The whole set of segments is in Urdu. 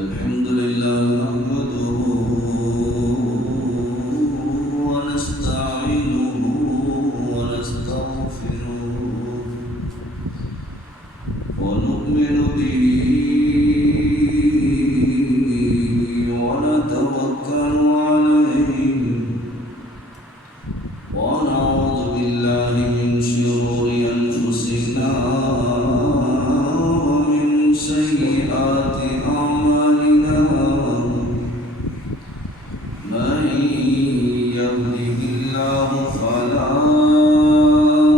الحمد لله نحمده ونستعينه ونستغفره ونؤمن به ونتوكل عليه ونعوذ بالله من شرور أنفسنا ومن سيئات أعمالنا من يهده الله فلا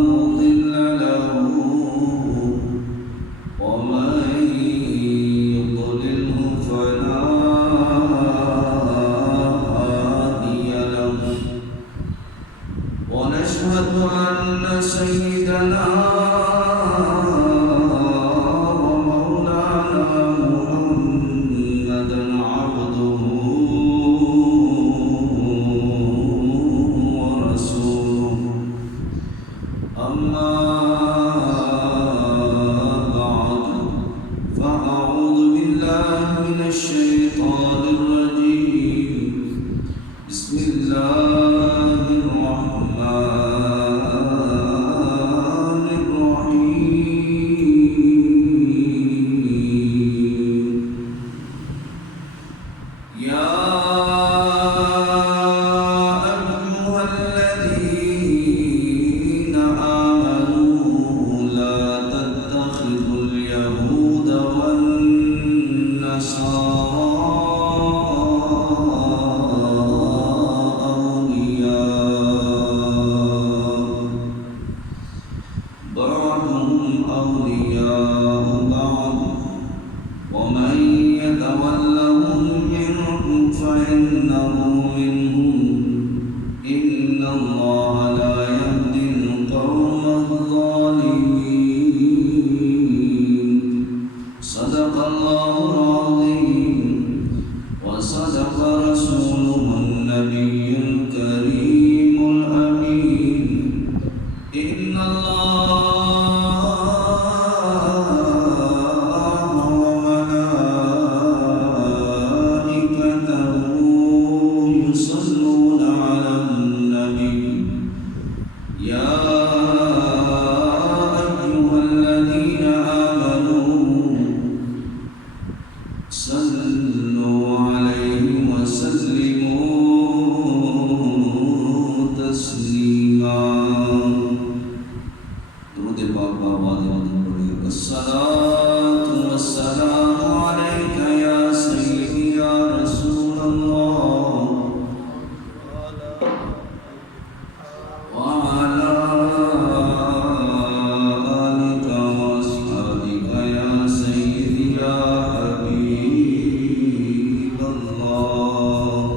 مضل له ومن يضلله فلا هادي له ونشهد أن سيدنا بسم الله الرحمن الرحيم يا أيها الذين آمنوا لا تتخذوا اليهود والنصارى أولياء بعض ومن يتولهم منهم فإنه منهم إن الله لا يهدي القوم الظالمين صدق الله العظيم وصدق رسوله النبي الكريم الأمين إن الله صلوا عليه وسلموا تسليما درود پاک بآباد مدن پڑھیے الصلاة والسلام عليك يا سيدي يا رسول الله وعلى آلك وأصحابك يا سيدي يا حبيب الله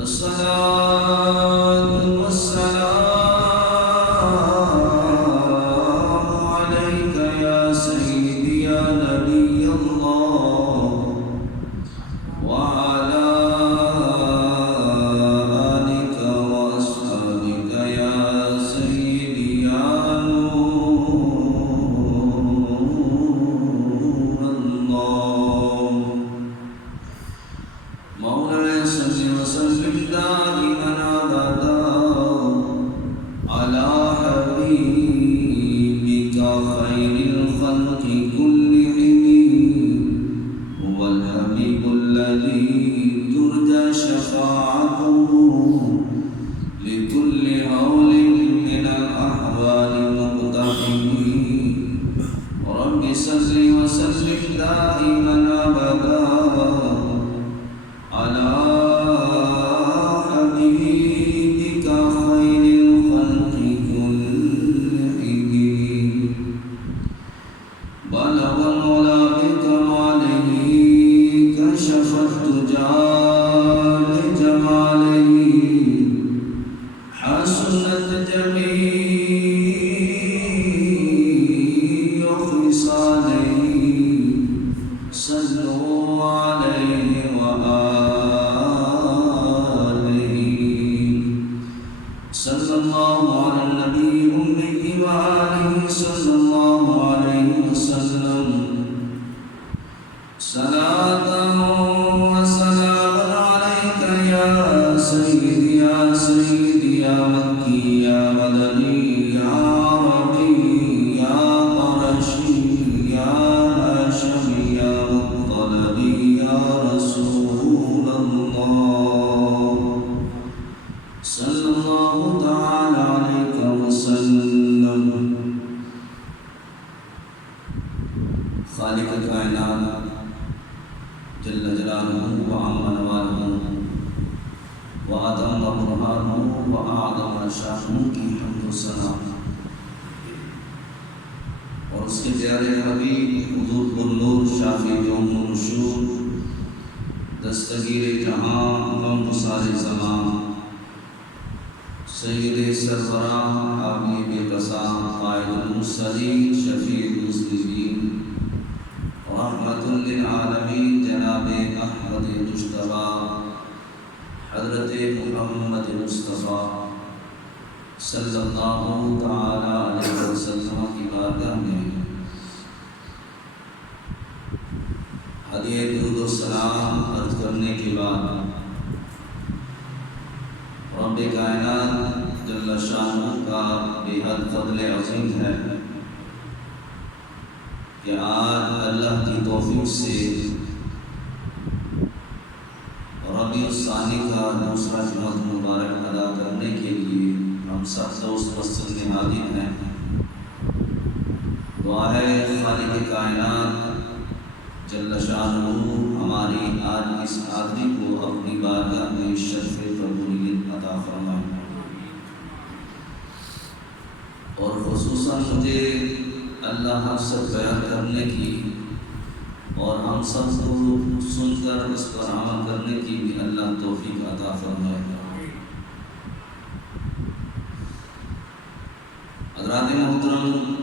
الصلاة والسلام عليك يا سيدي يا نبي الله وعلى آلك وأصحابك يا سيدي يا نور الله مولانا صل وسلم دائما أبدا على حبيبك خير الخلق كلهم هو الحبيب الذي ترجى شفاعته لكل هول من الأحوال مقتحم رب صل وسلم دائما أبدا على حبيبك خير الخلق كلهم بلغ العلا بكماله كشف الدجى بجماله حسنت جميع خصاله صلوا عليه وآله صلى الله على النبي الأمي وآله صلى الله عليه وسلم خالق کائنات جل جلالہ و عم نوالہ و آدم و برہانہ و اعظم شانہ کی حمد و ثنا اور اس کے پیارے حبیب حضور النور شافی یوم النشور دستگیر جہاں غم گسار زمان سید سربراہ حامی بے قصا قائد المرسلین شفیع المذنبین رحمت للعالمین جناب احمد مجتبی حضرت محمد مصطفیٰ صلی اللہ تعالی علیہ وسلم کی بارگاہ میں ہدیہ درود و سلام عرض کرنے کے بعد رب کائنات جل شانہ کا بے حد فضل عظیم ہے کہ آج اللہ کی توفیق سے ربیع الثانی کا دوسرا جمعہ مبارک ادا کرنے کے لیے ہم سب دوست مسجد میں حاضر ہیں۔ دعا ہے خالق کائنات جل شانہ ہماری آج اس حاضری کو اپنی بارگاہ میں شرف قبولیت عطا فرمائے اور خصوصاً مجھے اللہ حق سے بیان کرنے کی اور ہم سب کو سن کر اس پر عمل کرنے کی بھی اللہ توفیق عطا فرمائے۔ حضرات محترم،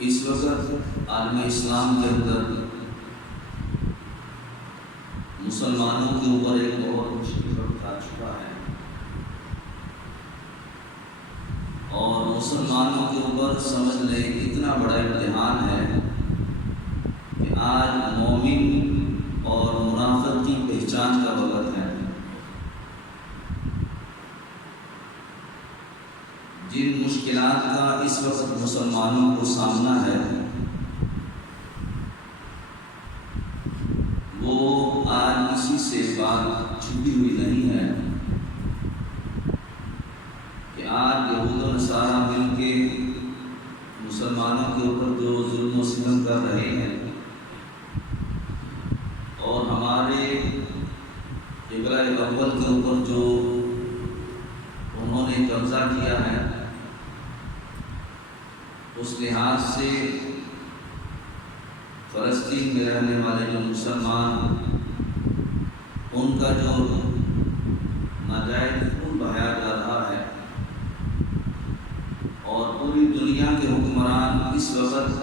اس وقت عالم اسلام کے اندر مسلمانوں کے اوپر ایک بہت مشکل وقت آ چکا ہے اور مسلمانوں کے اوپر سمجھ لیں اتنا بڑا امتحان ہے کہ آج مومن اور منافق کی پہچان کا وقت ہے۔ جن مشکلات کا اس وقت مسلمانوں کو سامنا ہے وہ آج کسی سے بات چھپی ہوئی نہیں ہے کہ آج یہود و نصارہ مل کے مسلمانوں کے اوپر جو ظلم و ستم کر رہے ہیں اور ہمارے قبلہ اول کے اوپر جو انہوں نے قبضہ کیا ہے، اس لحاظ سے فلسطین میں رہنے والے جو مسلمان ان کا جو ناجائز خون بہایا جا رہا ہے اور پوری دنیا کے حکمران اس وقت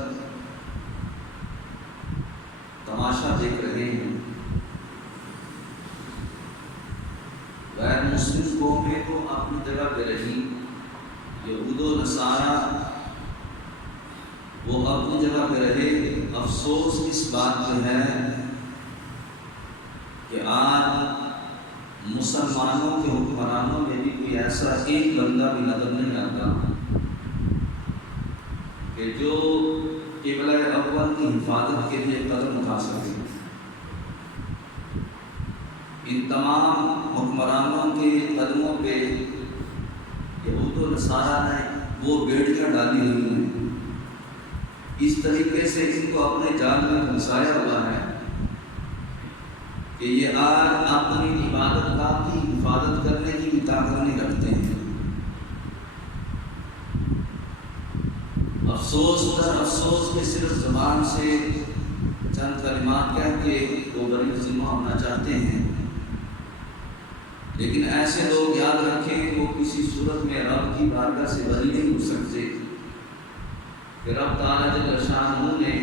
تماشا دیکھ رہے ہیں۔ غیر مسلم قومیں تو اپنی جگہ پہ رہی، یہود و نصارہ وہ اپنی جگہ پہ رہے۔ افسوس اس بات پہ ہے کہ آج مسلمانوں کے حکمرانوں میں بھی کوئی ایسا ایک بندہ بھی نظر نہیں آتا کہ جو قبلہ اول کی حفاظت کے لیے قدم اٹھا سکے۔ ان تمام حکمرانوں کے قدموں پہ یہود و نصارہ نے وہ بیڑیاں ڈالی ہوئی ہیں، اس طریقے سے ان کو اپنے جال میں پھنسایا ہوا ہے کہ یہ آج اپنی عبادت گاہ کی حفاظت کرنے کی بھی طاقت نہیں رکھتے ہیں۔ افسوس در افسوس کہ صرف زبان سے چند کلمات کہہ کے وہ بری ذمہ ہونا چاہتے ہیں، لیکن ایسے لوگ یاد رکھیں وہ کسی صورت میں رب کی بارگاہ سے بری نہیں ہو سکتے کہ رب تعالیٰ جل شانہ نے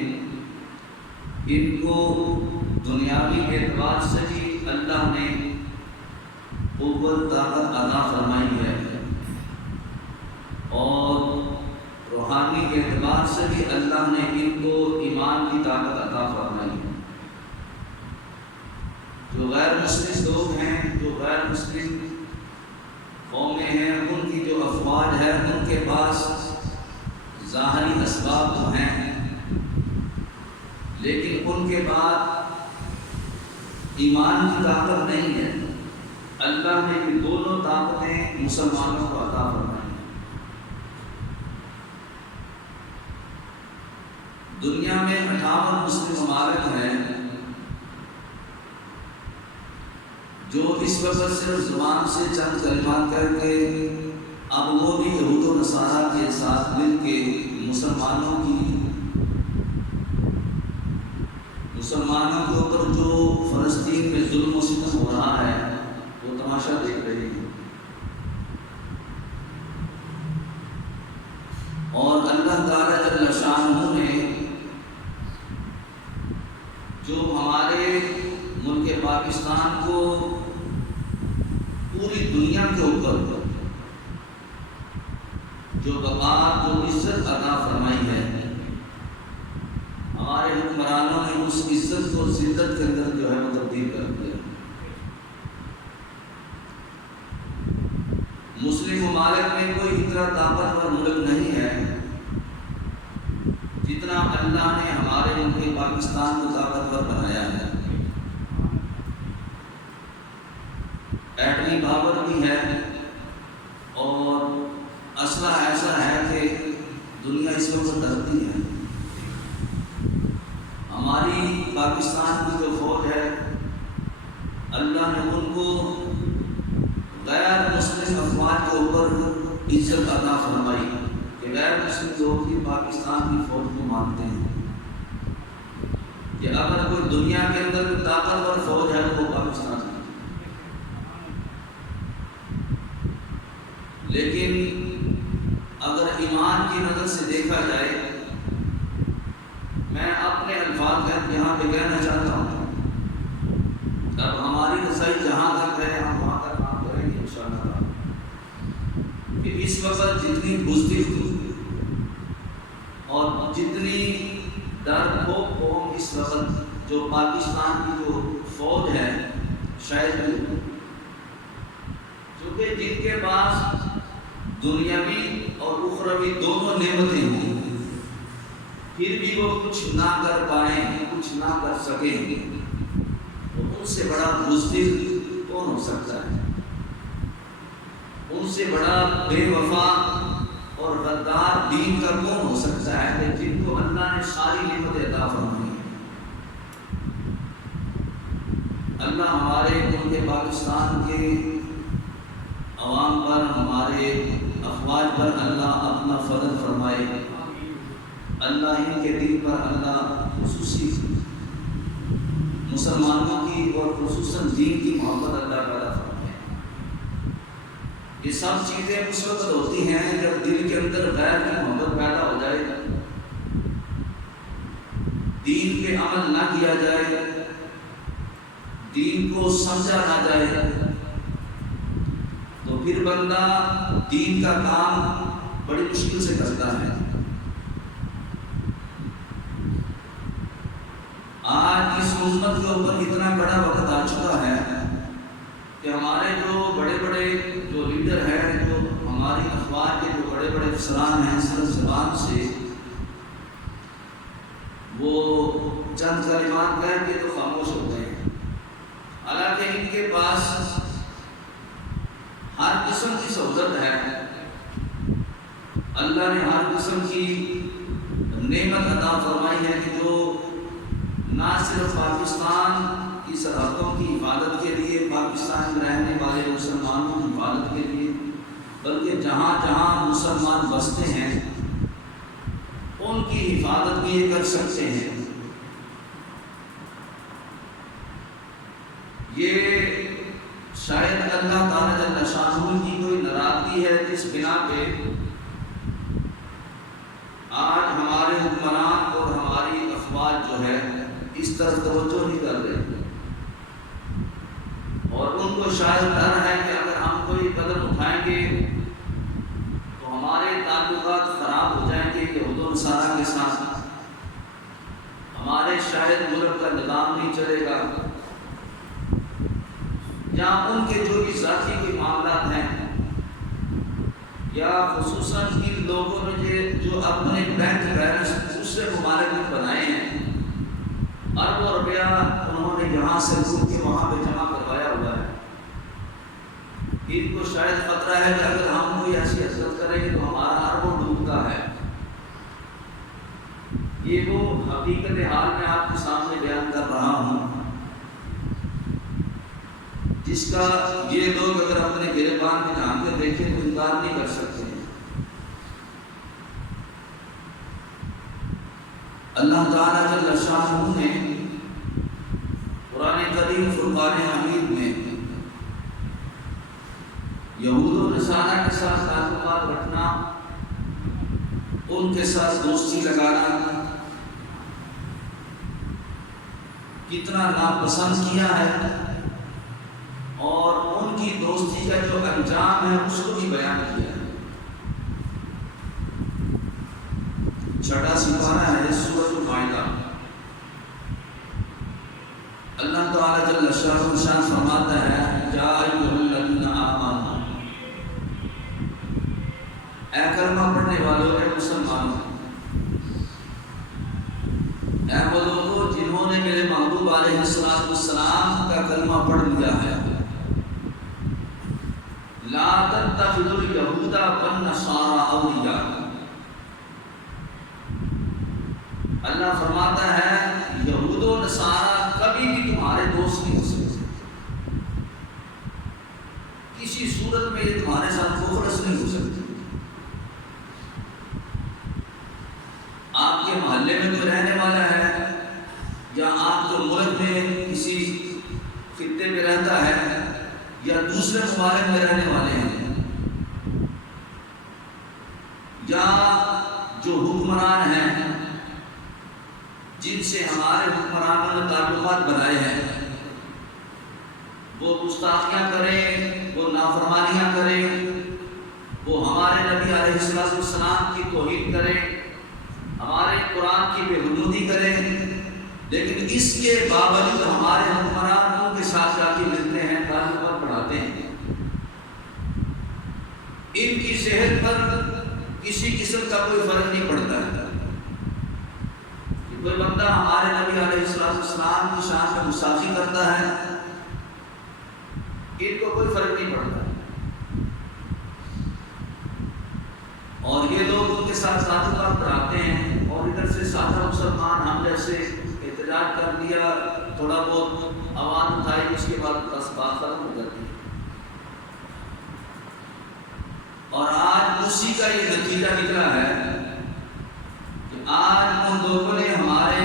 ان کو دنیاوی اعتبار سے بھی اللہ نے قوت طاقت عطا فرمائی ہے اور روحانی اعتبار سے بھی اللہ نے ان کو ایمان کی طاقت عطا فرمائی ہے۔ جو غیر مسلم لوگ ہیں، جو غیر مسلم قومیں ہیں، ان کی جو افواج ہے ان کے پاس ظاہری اسباب تو ہیں، لیکن ان کے بعد ایمان کی طاقت نہیں ہے۔ اللہ نے یہ دونوں طاقتیں مسلمانوں کو عطا فرمائی۔ دنیا میں 58 مسلم ممالک ہیں جو اس وقت صرف زبان سے چند کلمات کر کے اب وہ بھی یہود و نصارہ کے ساتھ مل کے مسلمانوں کے اوپر جو فلسطین میں ظلم و ستم ہو رہا ہے وہ تماشا دیکھ رہے ہیں، اور اللہ تعالیٰ جل شانہ نے جو ہمارے ملک پاکستان کو پوری دنیا کے اوپر جو وقار جو عزت عطا فرمائی ہے، ہمارے حکمرانوں نے اس عزت کو ذلت کے اندر جو ہے وہ تبدیل کر دیا۔ مسلم ممالک میں کوئی اتنا طاقتور ملک نہیں ہے جتنا اللہ نے ہمارے ملک پاکستان کو طاقتور بنایا ہے۔ ایٹمی پاور بھی ہے اور اسلحہ ایسا ہے کہ دنیا اس وقت ڈرتی ہے۔ ہماری پاکستان کی جو فوج ہے، اللہ نے ان کو غیر مسلم افواج کے اوپر عزت عطا فرمائی کہ غیر مسلم لوگ بھی پاکستان کی فوج کو مانتے ہیں کہ اگر کوئی دنیا کے اندر کوئی طاقتور فوج ہے وہ پاکستان کی۔ لیکن اگر ایمان کی نظر سے دیکھا جائے، میں اپنے الفاظ یہاں پہ کہنا چاہتا ہوں، اب ہماری رسائی جہاں تک ہے ہم وہاں تک کام کریں گے انشاءاللہ، کہ اس وقت جتنی بزدل اور جتنی ڈر قوم اس وقت جو پاکستان کی جو فوج ہے، شاید چونکہ جن کے پاس دنیاوی اور اخروی دونوں نعمتیں ہوں پھر بھی وہ کچھ نہ کر پائیں، کچھ نہ کر سکیں، تو ان سے بڑا بزدل کون ہو سکتا ہے؟ ان سے بڑا بے وفا اور غدار دین کا کون ہو سکتا ہے کہ جن کو اللہ نے ساری نعمتیں عطا فرمائی ہیں۔ اللہ ہمارے ملک پاکستان کے عوام پر، ہمارے افواج پر اللہ اپنا فضل فرمائے، اللہ ان کے دل پر اللہ خصوصی مسلمانوں کی اور خصوصاً دین کی محبت اللہ پیدا فرمائے۔ یہ سب چیزیں اس وقت ہوتی ہیں جب دل کے اندر غیر کی محبت پیدا ہو جائے، دین پہ عمل نہ کیا جائے، دین کو سمجھا نہ جائے، تو پھر بندہ دین کا کام بڑی مشکل سے کرتا ہے۔ آج اس امت کے اوپر اتنا بڑا وقت آ چکا ہے کہ ہمارے جو بڑے بڑے جو لیڈر ہیں، جو ہماری افواج کے جو بڑے بڑے افسران ہیں، صرف زبان سے وہ چند کلمات کہہ کے تو خاموش ہو گئے ہیں، حالانکہ ان کے پاس ہر قسم کی سہولت ہے، اللہ نے ہر قسم کی نعمت عطا فرمائی ہے کہ جو نہ صرف پاکستان کی سرحدوں کی حفاظت کے لیے، پاکستان میں رہنے والے مسلمانوں کی حفاظت کے لیے، بلکہ جہاں جہاں مسلمان بستے ہیں ان کی حفاظت بھی یہ کر سکتے ہیں۔ یہ شاید اللہ تعالیٰ جل شانہ کی کوئی ناراضگی ہے جس بنا پہ آج ہمارے حکمران اور ہماری افواج جو ہے اس طرف توجہ نہیں کر رہے، اور ان کو شاید ڈر ہے کہ اگر ہم کوئی قدم اٹھائیں گے تو ہمارے تعلقات خراب ہو جائیں گے یہود و نصارہ کے ساتھ، ہمارے شاید ملک کا نظام نہیں چلے گا، یا ان کے جو بھی ذاتی کے معاملات ہیں، یا خصوصاً ان لوگوں نے جو اپنے بینک بیلنس دوسرے ممالک میں بنائے ہیں، اربوں روپیہ انہوں نے یہاں سے روک کے وہاں پہ جمع کروایا ہوا ہے، ان کو شاید خطرہ ہے کہ اگر ہم کوئی ایسی حرکت کریں گے تو ہمارا اربوں ڈوبتا ہے، یہ وہ حقیقت حال میں آپ کے سامنے بیان کر رہا ہوں، جس کا یہ لوگ اگر اپنے گریبان میں جھانک کر دیکھیں تو انکار نہیں کر سکتے ہیں۔ اللہ تعالیٰ جل شانہ نے قرآن کریم فرقان حمید میں یہود و نصارہ کے ساتھ تعلقات رکھنا، ان کے ساتھ دوستی لگانا کتنا ناپسند کیا ہے، اور ان کی دوستی کا جو انجام ہے اس کو بھی بیان کیا ہے۔ چھٹا سپارہ ہے سورۃ المائدہ۔ اللہ تعالیٰ جل شانہ فرماتا ہے یا ایھا الذین آمنوا، اے کلمہ پڑھنے والوں، اے مسلمانوں، اے وہ لوگوں جنہوں نے میرے محبوب علیہ السلام کا کلمہ پڑھ لیا ہے، لا تتخذوا اليہود والنصارى اولیاء۔ اللہ فرماتا ہے یہود و نصارہ کبھی بھی تمہارے دوست نہیں ہو سکتے، کسی صورت میں یہ تمہارے ساتھ مخلص نہیں ہو سکتے۔ آپ کے محلے میں کوئی رہنے والا ہے، یا آپ جو ملک میں کسی خطے میں رہتا ہے، یا دوسرے ممالک میں رہنے والے ہیں، یا جو حکمران ہیں جن سے ہمارے حکمرانوں نے تعلقات بنائے ہیں، وہ گستاخیاں کریں، وہ نافرمانیاں کریں، وہ ہمارے نبی علیہ السلام کی توہین کریں، ہمارے قرآن کی بے حدودی کریں، لیکن اس کے باوجود ہمارے حکمران ان کے ساتھ جا کے ملتے ہیں، تعلقات بڑھاتے ہیں، ان کی صحت پر کسی قسم کا کوئی فرق نہیں پڑتا ہے۔ کوئی بندہ ہمارے نبی علیہ السلام کی شان میں گستاخی کرتا ہے، ان کو کوئی فرق نہیں پڑتا، اور یہ لوگ ان کے ساتھ تعلقات بڑھاتے ہیں، اور ادھر سے سادہ مسلمان ہم جیسے احتجاج کر لیا، تھوڑا بہت آواز اٹھائی، اس کے بعد بس بات ختم ہو جاتی ہے۔ اور آج اسی کا یہ نتیجہ نکلا ہے کہ آج ان لوگوں نے ہمارے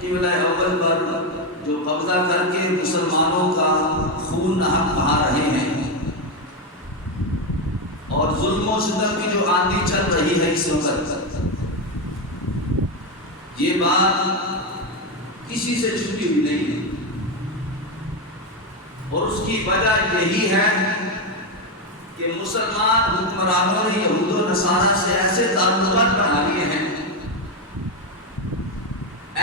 قبلہ اول پر جو قبضہ کر کے مسلمانوں کا خون نہا بہا رہے ہیں، اور ظلم و ستم کی جو آندھی چل رہی ہے اس وقت، یہ بات کسی سے چھپی ہوئی نہیں ہے، اور اس کی وجہ یہی ہے کہ مسلمان حکمرانوں نے یہود و نصارہ سے ایسے تعلقات بنا لیے ہیں،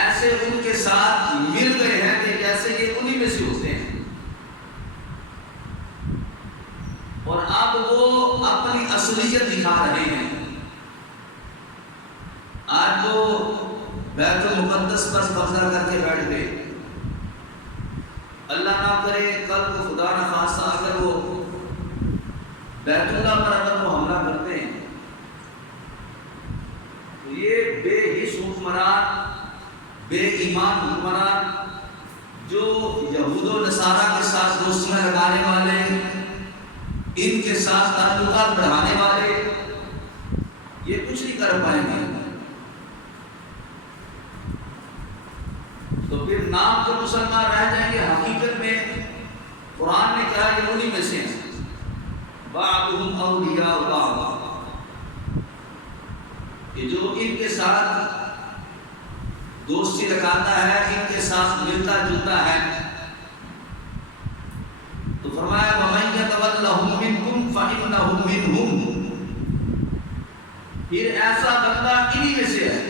ایسے ان کے ساتھ مل گئے ہیں کہ جیسے یہ انہی میں سے ہوتے ہیں، اور اب وہ اپنی اصلیت دکھا رہے ہیں۔ آج وہ بیت المقدس پر قبضہ کر کے بیٹھ گئے، اللہ نہ کرے کل کو خدا نہ خواستہ اگر وہ بیت اللہ پر اگر وہ حملہ کرتے ہیں تو یہ بے حس حکمران، بے ایمان حکمران، جو یہود و نصارہ کے ساتھ دوستیاں لگانے والے، ان کے ساتھ تعلقات بڑھانے والے، یہ کچھ نہیں کر پائیں گے۔ تو پھر نام تو مسلمان رہ جائیں گے، حقیقت میں قرآن نے کہا کہ انہی میں سے ہیں، بعضهم اولیاء بعض، کہ جو ان کے ساتھ دوستی لگاتا ہے، ان کے ساتھ ملتا جلتا ہے، تو فرمایا وَمَن يَتَوَلَّهُم مِّنكُمْ فَإِنَّهُ مِنْهُمْ، پھر ایسا بندہ انہی میں سے ہے،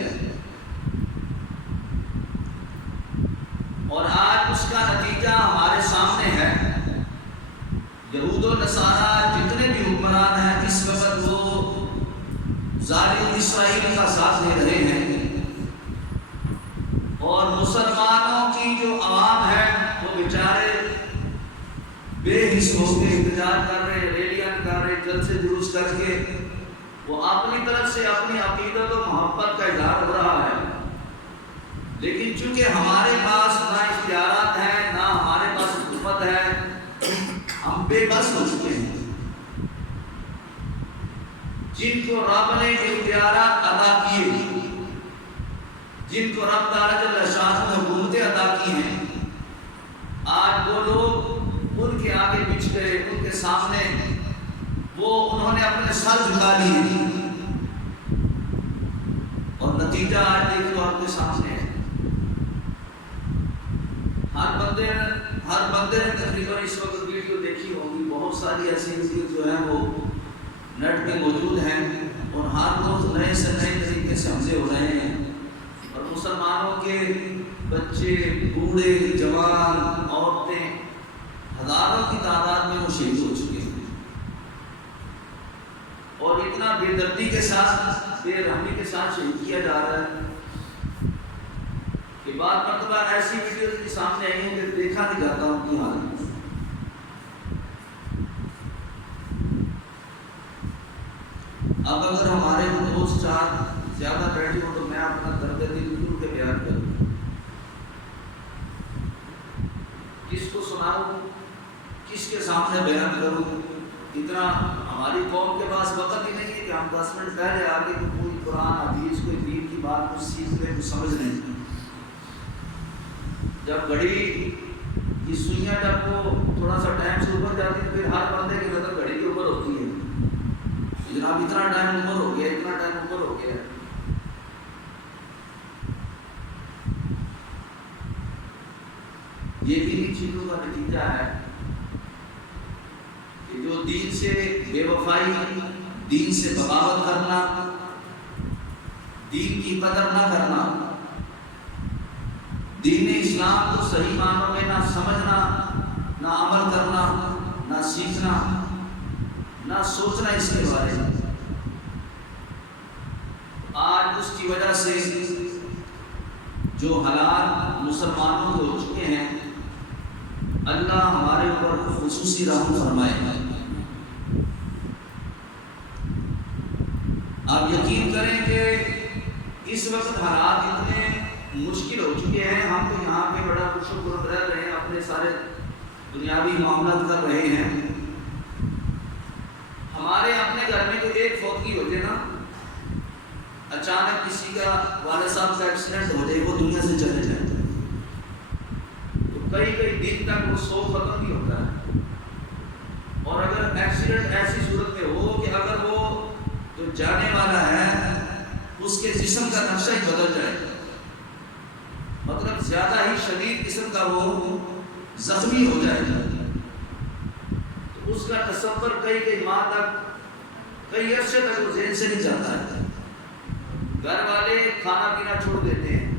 اور آج اس کا نتیجہ ہمارے سامنے ہے۔ یہود و نصارہ جتنے بھی حکمران ہیں اس وقت وہ ظالم اسرائیل کا ساتھ دے رہے ہیں، اور مسلمانوں کی جو عوام ہے وہ بیچارے بے حس ہو کے احتجاج کر رہے، ریلیاں کر رہے، جلسے جلوس کر کے وہ اپنی طرف سے اپنی عقیدت و محبت کا اظہار ہو رہا ہے، لیکن چونکہ ہمارے پاس نہ اختیارات ہیں نہ ہمارے پاس حکومت ہے، ہم بے بس ہو چکے ہیں۔ جن کو رب نے اختیارات عطا کیے، جن کو رب تعالیٰ جل شانہ نے حکومتیں عطا کی ہیں، آج وہ لوگ ان کے آگے پچھ گئے، ان کے سامنے انہوں نے اپنے سر جھکا لیے، اور نتیجہ آج دیکھ لو آپ کے سامنے ہے۔ ہر بندے نے تقریباً اس وقت ویڈیو دیکھی ہوگی، بہت ساری ایسی ویڈیو جو ہیں وہ نیٹ پہ موجود ہیں، اور ہر روز نئے سے نئے طریقے سے حملے ہو رہے ہیں، اور مسلمانوں کے بچے، بوڑھے، جوان، عورتیں ہزاروں کی تعداد میں وہ شہید ہو چکے ہیں، اور اتنا بے دردی کے ساتھ، بے رحمی کے ساتھ شہید کیا جا رہا ہے کہ بعض مرتبہ ایسی ویڈیوز کے سامنے آئی ہیں کہ دیکھا نہیں جاتا ان کی حالت۔ اب اگر ہمارے دوست چار زیادہ بیٹھے ہو تو میں اپنا درد دل کیوں کے بیان کروں، کس کو سناؤں، کس کے سامنے بیان کروں؟ اتنا ہماری قوم کے پاس وقت ہی نہیں ہے کہ ہم 10 منٹ پہلے آگے کوئی قرآن حدیث کوئی دین کی بات کچھ سیکھ لیں، کچھ سمجھ لیں۔ جب گھڑی کی سوئیاں جب وہ تھوڑا سا ٹائم سے اوپر جاتی ہے، پھر ہر بندے کی نظر گھڑی کے اوپر ہوتی ہے، جناب اتنا ٹائم اوپر ہو گیا، اتنا ٹائم اوپر ہو گیا۔ یہ بھی چیزوں کا نتیجہ ہے کہ جو دین سے بے وفائی، دین سے بغاوت کرنا، دین کی قدر نہ کرنا، دین اسلام کو صحیح معنوں میں نہ سمجھنا، نہ عمل کرنا، نہ سیکھنا، نہ سوچنا اس کے بارے میں، آج اس کی وجہ سے جو حالات مسلمانوں کو ہو چکے ہیں، اللہ ہمارے اوپر خصوصی رحم فرمائے۔ آپ یقین کریں کہ اس وقت حالات اتنے مشکل ہو چکے ہیں، ہم تو یہاں پہ بڑا خوش و خرم رہ رہے ہیں، اپنے سارے دنیاوی معاملات کر رہے ہیں، ہمارے اپنے گھر میں کوئی ایک فوت ہو جائے نا، اچانک کسی کا والد صاحب کا ایکسیڈنٹ ہو جائے، وہ دنیا سے چلے جائیں تو کئی دن تک وہ سوگ ختم نہیں ہوتا ہے، اور اگر ایکسیڈنٹ ایسی صورت میں ہو کہ اگر وہ جو جانے والا ہے اس کے جسم کا نقشہ ہی بدل جائے، مطلب زیادہ ہی شدید قسم کا وہ زخمی ہو جائے گا، تو اس کا تصور کئی ماہ تک، کئی عرصے تک وہ ذہن سے نہیں جاتا ہے۔ گھر والے کھانا پینا چھوڑ دیتے ہیں،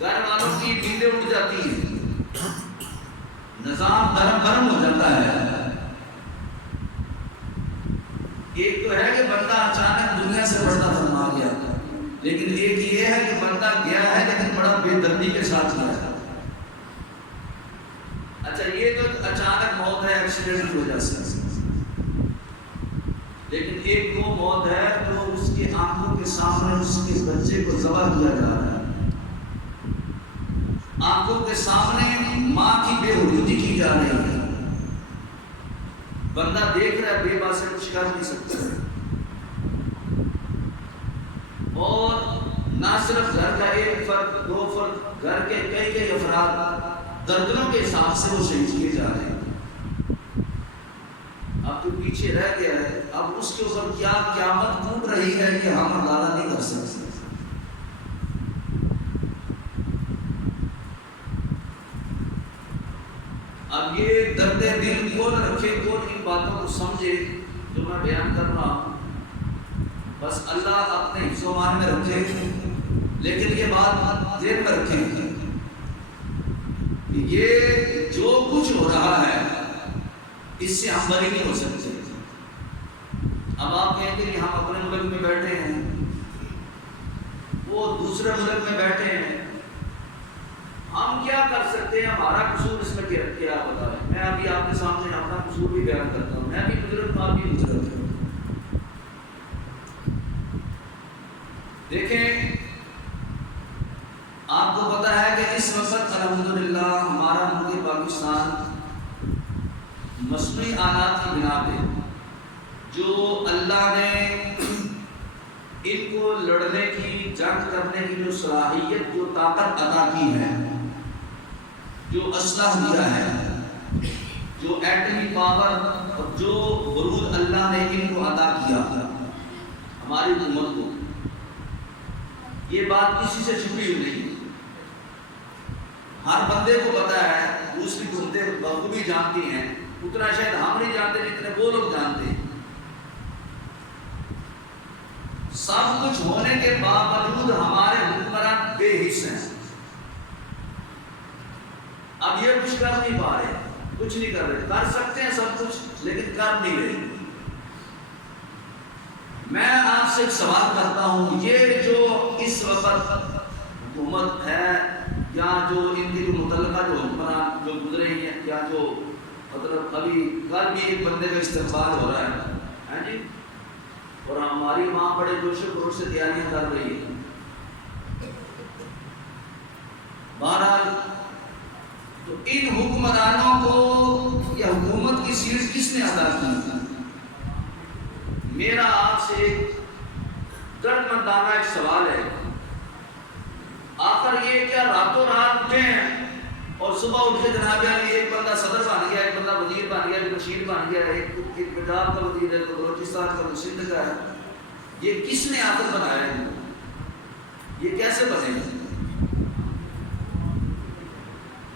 گھر والوں کی نیندیں اٹھ جاتی ہیں، نظام برہم ہو جاتا ہے۔ ایک تو ہے کہ بندہ اچانک دنیا سے پردہ فرما گیا، لیکن ایک یہ ہے کہ بندہ گیا ہے لیکن بڑا بے دردی کے ساتھ گیا ہے۔ اچھا یہ تو اچانک موت ہے ایکسیڈنٹ کی وجہ سے، لیکن ایک وہ موت ہے تو اس کی آنکھوں کے سامنے اس کے بچے کو ذبح کیا جا رہا ہے، آنکھوں کے سامنے ماں کی بے وجودی کی جا رہی ہے، بندہ دیکھ رہا ہے، بے بات سے کچھ کر نہیں سکتا، اور نہ صرف گھر کا ایک فرد، دو فرد، گھر کے کئی افراد درجنوں کے حساب سے وہ شہید کیے جا رہے ہیں۔ اب تو پیچھے رہ گیا ہے، اب اس کے اوپر کیا قیامت ٹوٹ رہی ہے کہ ہم اندازہ نہیں کر سکتے۔ اب یہ درد دل کون رکھے، کون ان باتوں کو سمجھے جو میں بیان کر رہا ہوں، بس اللہ اپنے حفظ و امان میں رکھے، لیکن یہ بات ذہن میں رکھیں کہ یہ جو کچھ ہو رہا ہے اس سے ہم بری نہیں ہو سکتے۔ اب آپ کہیں گے کہ ہم اپنے ملک میں بیٹھے ہیں، وہ دوسرے ملک میں بیٹھے ہیں، ہم کیا کر سکتے ہیں، ہمارا قصور اس میں کیا بتائیں؟ میں ابھی آپ کے سامنے اپنا قصور بھی بیان کرتا ہوں، میں بھی بزرگ ہوں، آپ بھی بزرگ ہیں۔ دیکھیں آپ کو پتہ ہے کہ اس وقت الحمدللہ ہمارا ملک پاکستان مصنوعی آلات کی بنا پہ جو اللہ نے ان کو لڑنے کی، جنگ کرنے کی جو صلاحیت، جو طاقت عطا کی ہے، جو اسلحہ دیا ہے، جو ایٹمی پاور اور جو برود اللہ نے ان کو عطا کیا ہماری حکومت کو، یہ بات کسی سے چھپی ہوئی نہیں، ہر بندے کو پتہ ہے، دوسری بندے بخوبی جانتی ہیں، اتنا شاید ہم نہیں جانتے جتنے وہ لوگ جانتے ہیں۔ سب کچھ ہونے کے باوجود ہمارے حکمران بے حس ہیں، اب یہ کچھ کر نہیں پا رہے، کچھ نہیں کر رہے، کر سکتے ہیں سب کچھ لیکن کر نہیں رہے۔ میں آپ سے ایک سوال کرتا ہوں، یہ جو اس وقت حکومت ہے یا جو ان کی جو متعلقہ جو حکمران جو گزرے ہیں، یا جو مطلب ابھی کل بھی ایک بندے کا استقبال ہو رہا ہے جی، اور ہماری ماں بڑے جوش و خروش سے تیاریاں کر رہی ہے۔ بہرحال تو ان حکمرانوں کو یہ حکومت کی سیٹ کس نے ادا کی؟ میرا آپ سے دردمندانہ ایک سوال ہے، آخر یہ کیا راتوں رات اٹھے ہیں اور صبح اٹھ کے جناب علی ایک بندہ صدر بن گیا، ایک بندہ وزیر بن گیا، ایک بشیر بن گیا، ایک پنجاب کا وزیر ہے، تو بلوچستان کا، سندھ کا ہے، یہ کس نے آخر بنایا ہے؟ یہ کیسے بنے؟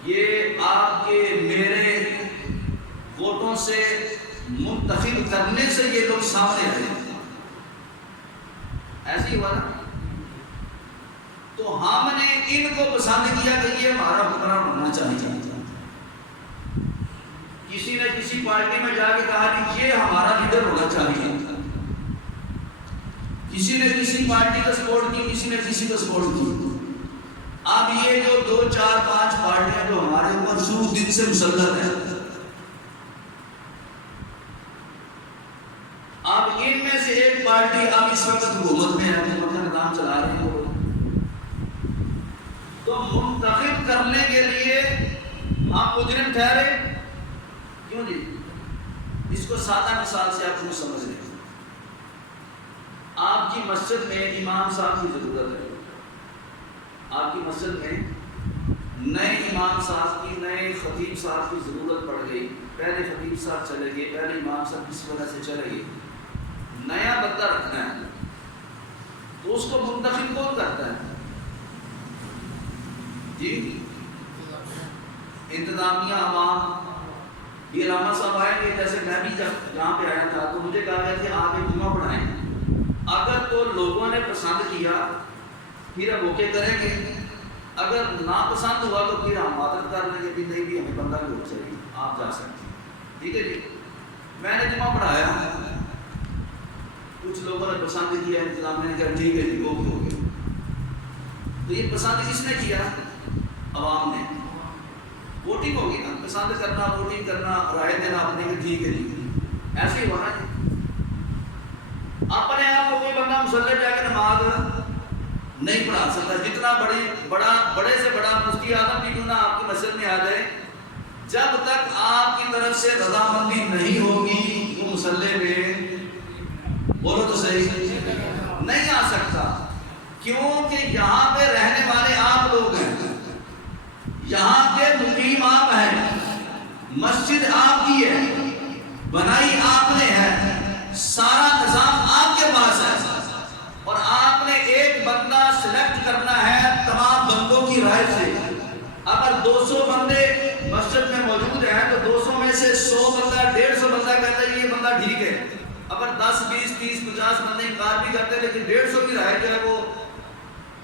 یہ آپ کے میرے ووٹوں سے منتخب کرنے سے یہ لوگ سامنے آئے، ایسے ہی ہوا نا؟ تو ہم نے ان کو پسند کیا کہ یہ ہمارا حکمران ہونا چاہیے، کسی نے کسی پارٹی میں جا کے کہا کہ یہ ہمارا لیڈر ہونا چاہیے، کسی نے کسی پارٹی کا سپورٹ کی، کسی نے کسی کا سپورٹ کی۔ اب یہ جو 2 4 5 پارٹیاں جو ہمارے اوپر شروع دن سے مسلط ہیں، اب ان میں سے ایک پارٹی اب اس وقت حکومت میں ہے، حکومت کا نظام چلا رہے ہیں، تو منتخب کرنے کے لیے ہم مجرم ٹھہرے کیوں جی؟ اس کو سادہ مثال سے آپ کو سمجھ لیں، آپ کی مسجد میں امام صاحب کی ضرورت ہے، آپ کی مسجد میں نئے امام صاحب کی، نئے خطیب صاحب کی ضرورت پڑ گئی، پہلے خطیب صاحب چلے گئے، پہلے امام صاحب کسی وجہ سے چلے گئے، نیا بندہ رکھنا ہے، تو اس کو منتخب کون کرتا ہے جی؟ انتظامیہ، عوام۔ یہ علامہ صاحب آئیں گے، جیسے میں بھی جب یہاں پہ آیا تھا تو مجھے کہا گیا کہ آپ ایک جمعہ پڑھائیں، اگر تو لوگوں نے پسند کیا پھر ہم اوکے کریں گے، اگر ناپسند ہوا تو پھر ہم معذرت کر لیں گے کہ نہیں بھی ہمیں بندہ نہیں چاہیے، آپ جا سکتے ہیں، ٹھیک ہے جی؟ میں نے جمعہ پڑھایا، کچھ لوگوں نے پسند کیا، انتظامیہ نے کہا ٹھیک ہے جی اوکے ہو گیا، تو یہ پسند کس نے کیا؟ عوام نے۔ ووٹنگ ہوگی نا، پسند کرنا، ووٹنگ کرنا، رائے دینا اپنے کہ ٹھیک ہے جی، ایسے ہی ہونا جی۔ اپنے آپ کو کوئی بندہ مسلح جا کے نماز نہیں پڑھا سکتا، جتنا بڑے سے بڑا مفتی اعظم بھی کیوں نہ آپ کی مسجد میں آ جائے، جب تک آپ کی طرف سے رضامندی نہیں ہوگی وہ مسلح میں، بولو تو صحیح، نہیں آ سکتا، کیونکہ یہاں پہ رہنے والے آپ لوگ ہیں، یہاں کے مقیم آپ ہیں، مسجد آپ کی ہے، بنائی آپ نے ہے، سارا نظام آپ کے پاس ہے، اور آپ نے ایک بندہ سلیکٹ کرنا ہے تمام بندوں کی رائے سے۔ اگر 200 بندے مسجد میں موجود ہیں تو 200 میں سے 100 بندہ، 150 بندہ کہتا ہے یہ بندہ ٹھیک ہے، اگر 10 20 30 50 بندے انکار بھی کرتے ہیں لیکن 150 کی رائے جو ہے وہ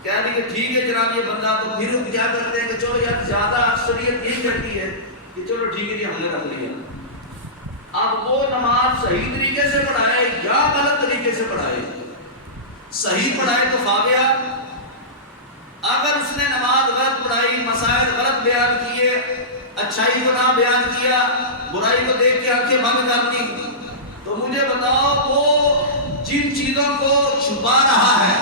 کہہ دی کہ ٹھیک ہے جناب یہ بندہ، تو پھر کیا کرتے ہیں کہ چلو یار زیادہ اکثریت یہ کرتی ہے کہ چلو ٹھیک ہے جی ہم نے رکھ لیا۔ اب وہ نماز صحیح طریقے سے پڑھائے یا غلط طریقے سے پڑھائے، صحیح پڑھائے تو فاقیہ، اگر اس نے نماز غلط پڑھائی، مسائل غلط بیان کیے، اچھائی کو نہ بیان کیا، برائی کو دیکھ کے آنکھیں بند کر دی، تو مجھے بتاؤ وہ جن چیزوں کو چھپا رہا ہے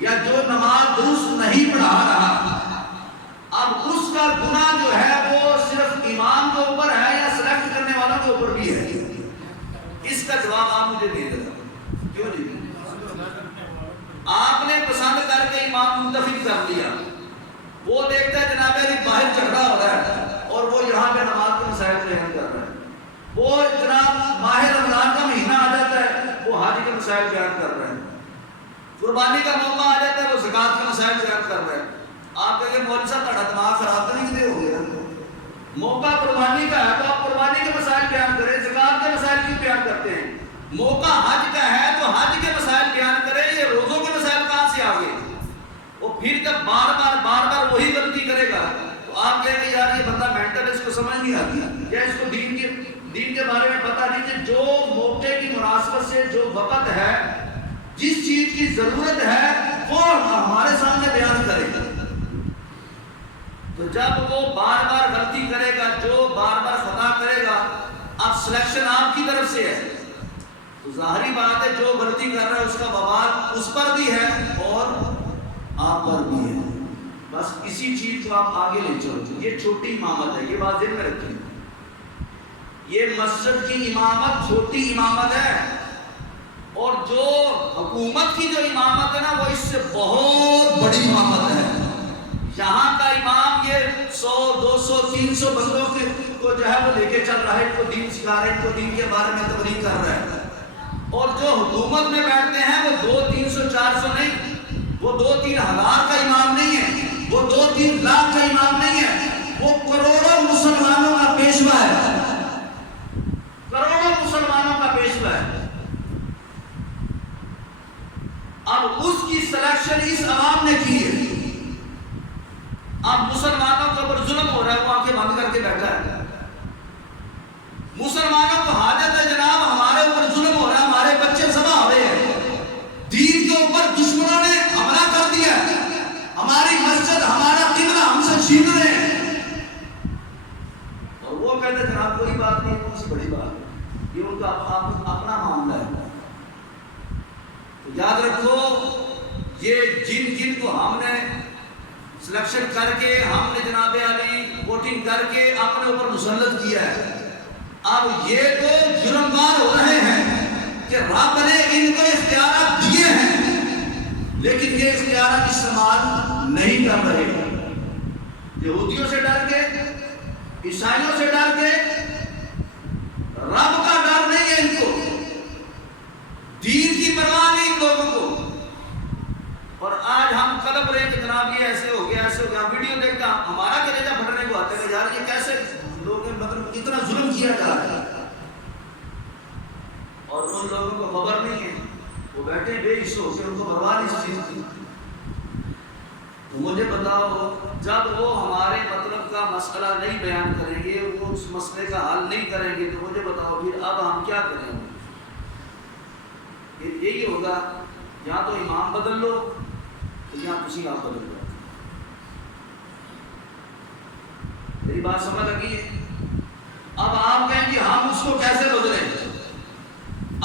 یا جو نماز درست نہیں نہیں پڑھا رہا، اب اس کا گناہ جو ہے وہ صرف امام کے اوپر ہے یا سلیکٹ کرنے والوں کے اوپر بھی ہے؟ اس کا جواب آپ مجھے دے دینا. کیوں نہیں؟ آپ نے پسند کر کے امام منتخب کر لیا، وہ دیکھتا ہے جناب علی باہر جھگڑا ہو رہا ہے اور وہ یہاں پہ نماز کے مسائل بیان کر رہا ہے، وہ جناب ماہ رمضان کا مہینہ آ جاتا ہے وہ حج کے مسائل بیان کر رہے ہیں، قربانی کا موقع آ جاتا ہے وہ زکات کے مسائل بیان کر رہے ہیں. آپ کہیں گے مولوی صاحب تھوڑا دماغ خراب تو نہیں کیے ہو گیا؟ موقع قربانی کا ہے تو آپ قربانی کے مسائل بیان کریں، زکات کے مسائل کیوں بیان کرتے ہیں؟ موقع حج کا ہے تو حج کے مسائل بیان کریں، یہ روزوں کے مسائل کہاں سے آ گئے؟ وہ پھر جب بار بار وہی غلطی کرے گا تو آپ کہیں گے یار یہ بندہ مینٹل، اس کو سمجھ نہیں آتی یا اس کو دین کے بارے میں پتہ نہیں. کہ جو موقع کی مناسبت سے جو وقت ہے، جس چیز کی ضرورت ہے وہ ہمارے سامنے بیان کرے گا. تو جب وہ بار بار غلطی کرے گا، جو بار بار خطا کرے گا، اب سلیکشن آپ کی طرف سے ہے تو ظاہری بات ہے جو غلطی کر رہا ہے اس کا وبال اس پر بھی ہے اور آپ پر بھی ہے. بس اسی چیز کو آپ آگے لے چلو. یہ چھوٹی امامت ہے، یہ بات ذہن میں رکھیں. یہ مسجد کی امامت چھوٹی امامت ہے، اور جو حکومت کی جو امامت ہے نا وہ اس سے بہت بڑی امامت ہے. یہاں کا امام یہ 100 200 300 بندوں کو جو ہے وہ لے کے چل رہا ہے، ان کو دین سکھا رہا ہے، ان کو دین کے بارے میں تبلیغ کر رہا ہے. اور جو حکومت میں بیٹھتے ہیں وہ 200 300 400 نہیں، وہ 2-3 ہزار کا امام نہیں ہے، وہ 2-3 لاکھ کا امام نہیں ہے، وہ کروڑوں مسلمانوں کا پیشوا ہے، کروڑوں مسلمانوں کا پیشوا ہے. اب اس کی سلیکشن اس عوام نے کی ہے. اب مسلمانوں کے اوپر ظلم ہو رہا ہے، وہ آنکھیں بند کر کے بیٹھا ہے. مسلمانوں کو حاجت ہے جناب ہمارے اوپر ظلم ہو رہا ہے، ہمارے بچے ذبح ہو رہے ہیں، دین کے اوپر دشمنوں نے حملہ کر دیا، ہماری مسجد ہمارا قبلہ ہم سے چھین رہے ہیں، اور وہ کہتے ہیں جناب کوئی بات نہیں، کون سی بڑی بات ہے، یہ ان کا اپنا معاملہ ہے. تو یاد رکھو یہ جن کو ہم نے سلیکشن کر کے ہم نے جناب علی ووٹنگ کر کے اپنے اوپر مسلط کیا ہے، اب یہ تو جرمگار ہو رہے ہیں کہ رب نے ان کو اختیارات دیے ہیں لیکن یہ اختیارات استعمال نہیں کر رہے. یہودیوں سے ڈر کے، عیسائیوں سے ڈر کے، رب کا ڈر نہیں ہے ان کو، دین کی پرواہ نہیں ان لوگوں کو. اور آج ہم قلب رہے کہ جناب یہ ایسے ہو گیا ایسے ہو گیا، ویڈیو دیکھتا ہمارا کلیجہ پھٹنے کو آتے ہیں یار یہ کیسے لوگ مطلب اتنا ظلم کیا جا رہا ہے، اور ان لوگوں کو خبر نہیں ہے، وہ بیٹھے بے حص ہو کے ان کو پرواہ نہیں اس چیز کی. تو مجھے بتاؤ جب وہ ہمارے مطلب کا مسئلہ نہیں بیان کریں گے، وہ اس مسئلے کا حل نہیں کریں گے، تو مجھے بتاؤ پھر اب ہم کیا کریں گے؟ یہی ہوگا یا تو امام بدل لو یا کسی آپ بدل لو. میری بات سمجھ لگی ہے؟ اب آپ کہیں گے ہم اس کو کیسے بدلیں؟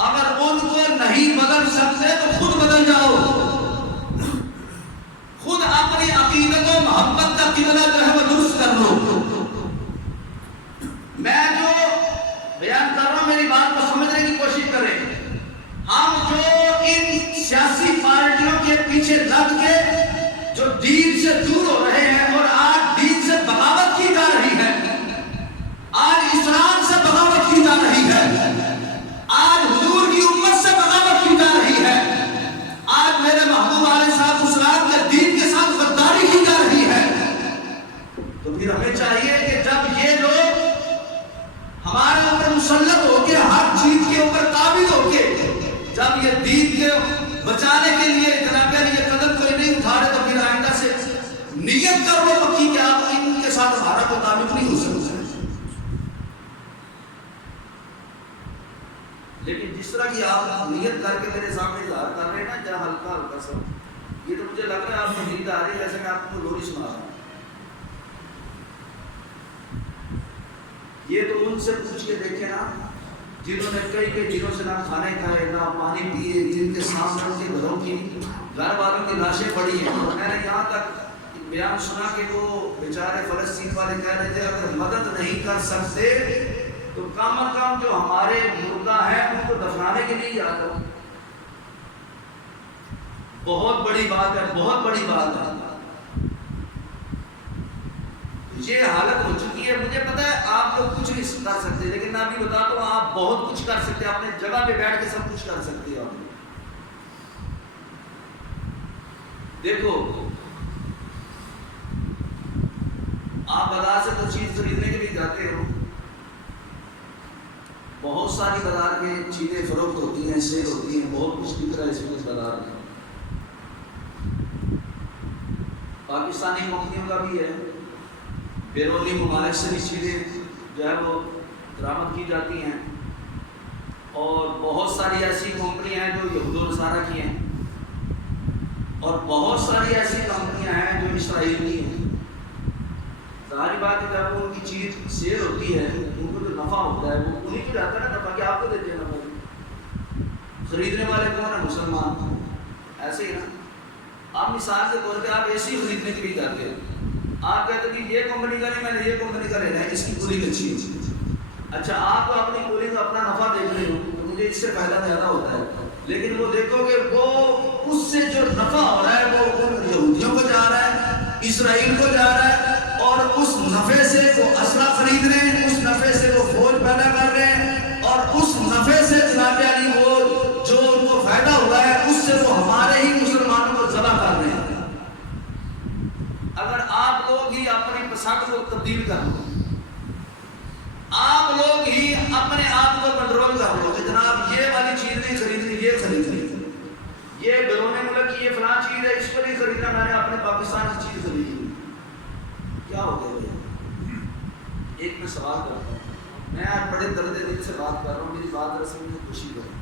اگر ان کو نہیں بدل سکتے تو خود بدل جاؤ، خود اپنی عقیدت و محبت کا قبلہ جو ہے وہ درست کر لو. میں جو بیان کر رہا ہوں میری بات کو سمجھنے کی کوشش کریں. ہم جو ان سیاسی پارٹیوں کے پیچھے لگ کے جو دین سے دور ہو رہے ہیں اور آج دین سے بغاوت کی جا رہی ہے، آج اسلام سے بغاوت کی جا رہی ہے، آج حضور کی امت سے بغاوت کی جا رہی ہے، آج میرے محبوب علیہ السلام کے دین کے ساتھ غداری کی جا رہی ہے، تو پھر ہمیں چاہیے کہ جب یہ لوگ ہمارے اوپر مسلط ہو کے ہر چیز کے اوپر قابض ہو کے جب یہ دین کے بچانے کے لیے جناب یہ قدم کوئی نہیں اٹھا رہے تو پھر آئندہ سے نیت کر لو پکی کہ آپ ان کے ساتھ ہمارا کوئی تعلق نہیں ہو سکتا. لیکن جس طرح کی آپ نیت کر کے میرے سامنے اظہار کر رہے ہیں نا جہاں ہلکا ہلکا سا، یہ تو مجھے لگ رہا ہے آپ کو نیند آ رہی ہے جیسے میں آپ کو لوری سنا رہا ہوں. یہ تو ان سے پوچھ کے دیکھیں نا جنہوں نے کئی دنوں سے نہ کھانے کھائے نہ پانی پیے، جن کے سامنے ان کے گھروں کی گھر والوں کی لاشیں پڑی ہیں. اور میں نے یہاں تک بیان سنا کہ وہ بیچارے فلسطین والے کہہ رہے تھے اگر مدد نہیں کر سکتے تو کم از کم جو ہمارے مردہ ہیں ان کو دفنانے کے لیے آ جاؤ. بہت بڑی بات ہے, بہت بڑی بات ہے. یہ حالت ہو چکی ہے. مجھے پتا ہے آپ لوگ کچھ نہیں کر سکتے, لیکن میں ابھی بتاتا ہوں آپ بہت کچھ کر سکتے ہیں. اپنے جگہ پہ بیٹھ کے سب کچھ کر سکتے ہیں. دیکھو آپ بازار سے تو چیز خریدنے کے لیے جاتے ہو, بہت ساری بازار میں چیزیں فروخت ہوتی ہیں, سیل ہوتی ہیں, بہت کچھ دکھ رہا ہے اس میں اس بازار میں. پاکستانی کمپنیوں کا بھی ہے, بیرونی ممالک سے بھی چیزیں جو ہے وہ درآمد کی جاتی ہیں. اور بہت ساری ایسی کمپنیاں ہیں جو یہود و نصارہ کی ہیں, اور بہت ساری ایسی کمپنیاں ہیں جو اسرائیل کی ہیں. ظاہری بات ہے جب ان کی چیز سیل ہوتی ہے ان کو جو نفع ہوتا ہے وہ انہیں کو جاتا ہے نا نفع, کہ آپ کو دیتے ہیں نفع. خریدنے والے کون ہیں؟ مسلمان. ایسے ہی نا, آپ مثال کے طور پہ آپ اے سی خریدنے کے لیے جاتے ہیں, آپ کہتے ہیں کہ یہ کمپنی کا نہیں, میں نے یہ کمپنی کا لینا ہے, اس کی کولنگ اچھی ہے. اچھا آپ کو اپنی کولنگ اپنا نفع دیکھ رہے ہو تو مجھے اس سے فائدہ زیادہ ہوتا ہے, لیکن وہ دیکھو کہ وہ اس سے جو نفع ہو رہا ہے وہ ان یہودیوں کو جا رہا ہے, اسرائیل کو جا رہا ہے, اور اس نفع سے وہ اسلحہ خرید رہے ہیں, اس نفع سے وہ فوج پیدا کر رہے ہیں, اور اس نفع سے جناب علی وہ جو ان کو فائدہ ہوا ہے اس سے وہ ہمارے ہی مسلمانوں کو ذبح کر رہے ہیں. اگر آپ لوگ ہی اپنی پسند کو تبدیل کر لو, آپ لوگ ہی اپنے آپ کو کنٹرول کر لو کہ جناب یہ والی چیز نہیں خریدنی, یہ خریدنی, یہ بیرون ملک کی یہ فلاں چیز ہے اس کو نہیں خریدنا, میں نے اپنے پاکستان کی چیز خریدی, کیا ہو گیا بھائی؟ ایک میں سوال کرتا ہوں, میں آج بڑے درد دل سے بات کر رہا ہوں, میری بات رسم میں خوشی کریں,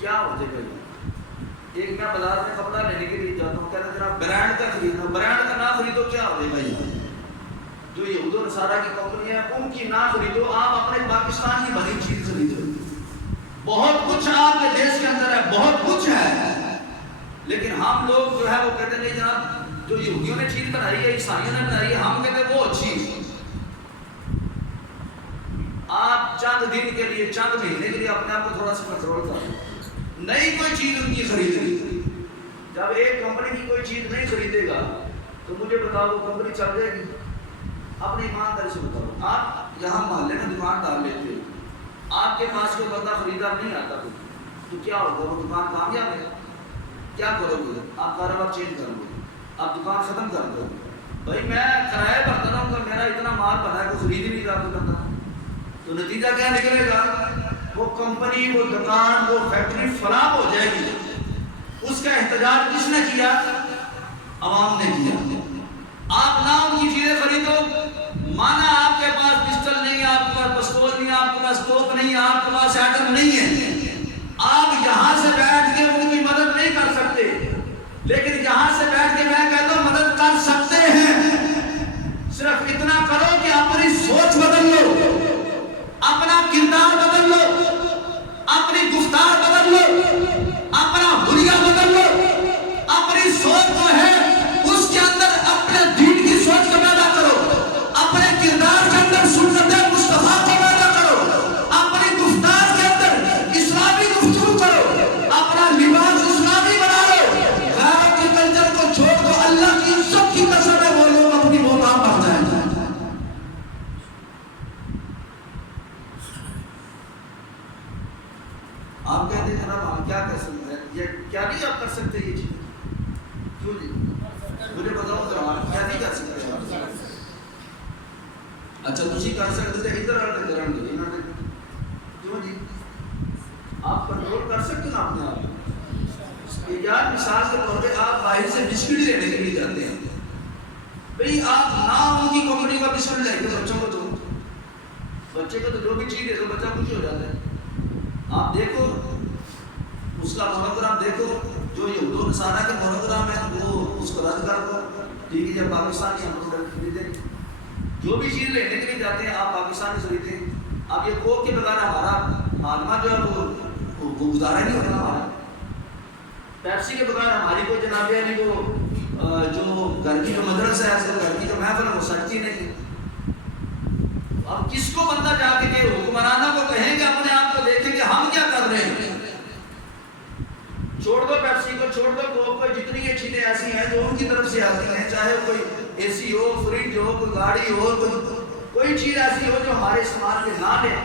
کیا ہو جائے گا؟ ایک میں بازار میں کپڑا لینے کے لیے جاتا ہوں, کہتا ہے جناب برانڈ کا خریدنا, برانڈ کا نہ خریدو, کیا ہو جائے گا؟ جو یہود و نصارہ کی کمپنی ہے ان کی نہ خریدو, آپ اپنے پاکستان کی بنی چیز خریدو. بہت کچھ آپ کے دیش کے اندر ہے, بہت کچھ ہے, لیکن ہم لوگ جو ہے وہ کہتے ہیں جناب جو یہودیوں نے چیز بنائی ہے, عیسائیوں نے بنائی ہے, ہم کہتے ہیں وہ اچھی ہے. آپ چند دن کے لیے, چند مہینے کے لیے اپنے آپ کو تھوڑا سا کنٹرول کر لیں. نئی کوئی چیز ان کی خریدنی, جب ایک کمپنی کی کوئی چیز نہیں خریدے گا تو مجھے بتاؤ وہ کمپنی چل جائے گی؟ اپنی ایمانداری سے بتاؤ. آپ یہاں محلے میں دکان ڈال لیتے ہو, آپ کے پاس کوئی بندہ خریدار نہیں آتا تو کیا ہوگا؟ وہ دکان کامیاب ہے, کیا کرو گے؟ آپ کاروبار چینج کرو گے, آپ دکان ختم کر دو. بھائی میں کرایہ بھرتا رہا ہوں, میرا اتنا مال بنا ہے کوئی خرید ہی نہیں رہا کوئی بندہ, تو نتیجہ کیا نکلے گا؟ وہ کمپنی, وہ دکان, وہ فیکٹری فلاپ ہو جائے گی. اس کا احتجاج کس نے کیا؟ عوام نے کیا. آپ نہ ان کی چیزیں خریدو, مانا آپ کے پاس پسٹل نہیں ہے, آپ کے پاس پستول نہیں ہے, آپ کے پاس توپ نہیں ہے, آپ کے پاس ایٹم نہیں ہے, آپ یہاں سے بیٹھ کے ان کی مدد نہیں کر سکتے, لیکن یہاں سے بیٹھ کے میں کہتا ہوں مدد کر سکتے ہیں. صرف اتنا کرو کہ اپنی سوچ بدل لو, اپنا کردار بدل لو, اپنی گفتار بدل لو, اپنا حلیہ بدل لو, اپنی سوچ جو ہے اس کے اندر اپنے دین کی سوچ کو پیدا کرو, اپنے کردار کے اندر سنت مصطفیٰ کو پیدا کرو, اپنی گفتار کے اندر اسلامی گفتگو کرو, اپنا لباس اسلامی بنا لو. غیرت کے کلچر کو چھوڑ دو, اللہ کی عزت کی قسم ہے وہ لوگ اپنی موت بن جائیں. آپ کہتے ہیں جناب ہم کیا کر سکتے ہیں, یہ کیا نہیں آپ کر سکتے یہ چیز؟ کیوں جی مجھے بتاؤ ذرا, آپ کیا نہیں کر سکتے؟ اچھا تسی کر سکتے تھے ادھر آتے کرن دے, کیوں جی آپ کنٹرول کر سکتے نا اپنے آپ. ایجاد مثال کے طور پہ آپ باہر سے بسکٹ لینے کے لیے جاتے ہیں, بھئی آپ نہ ان کی کمپنی کا بسکٹ لیں گے بچوں کو, تو بچے کو تو جو بھی چیز ہے تو بچہ خوش ہو جاتا ہے. آپ دیکھو اس کا مونوگرام دیکھو, جو یہود و نصارہ کے مونوگرام ہے وہ اس کو رد کر دو, ٹھیک ہے, جب پاکستانی ہم لوگ خریدیں, جو بھی چیز لینے کے لیے جاتے ہیں آپ پاکستانی خریدیں. اب یہ کوک کے بغیر ہمارا آدما جو ہے وہ گزارا نہیں ہونا ہمارا. پیپسی کے بغیر ہماری کوئی جناب علی کو جو گھر کی جو مدرسہ ہے گھر کی جو محفل ہے وہ سچی نہیں. اب کس کو بندہ جا کے کہ حکمرانوں کو کہیں گے اپنے آپ کو دیکھیں گے ہم کیا کر رہے ہیں. چھوڑ دو پیپسی کو, چھوڑ دو کوک کو, جتنی یہ چیزیں ایسی ہیں جو ان کی طرف سے آتی ہیں, چاہے کوئی اے سی ہو, فریج ہو, کوئی گاڑی ہو, کوئی چیز ایسی ہو جو ہمارے استعمال کے نہ لیں.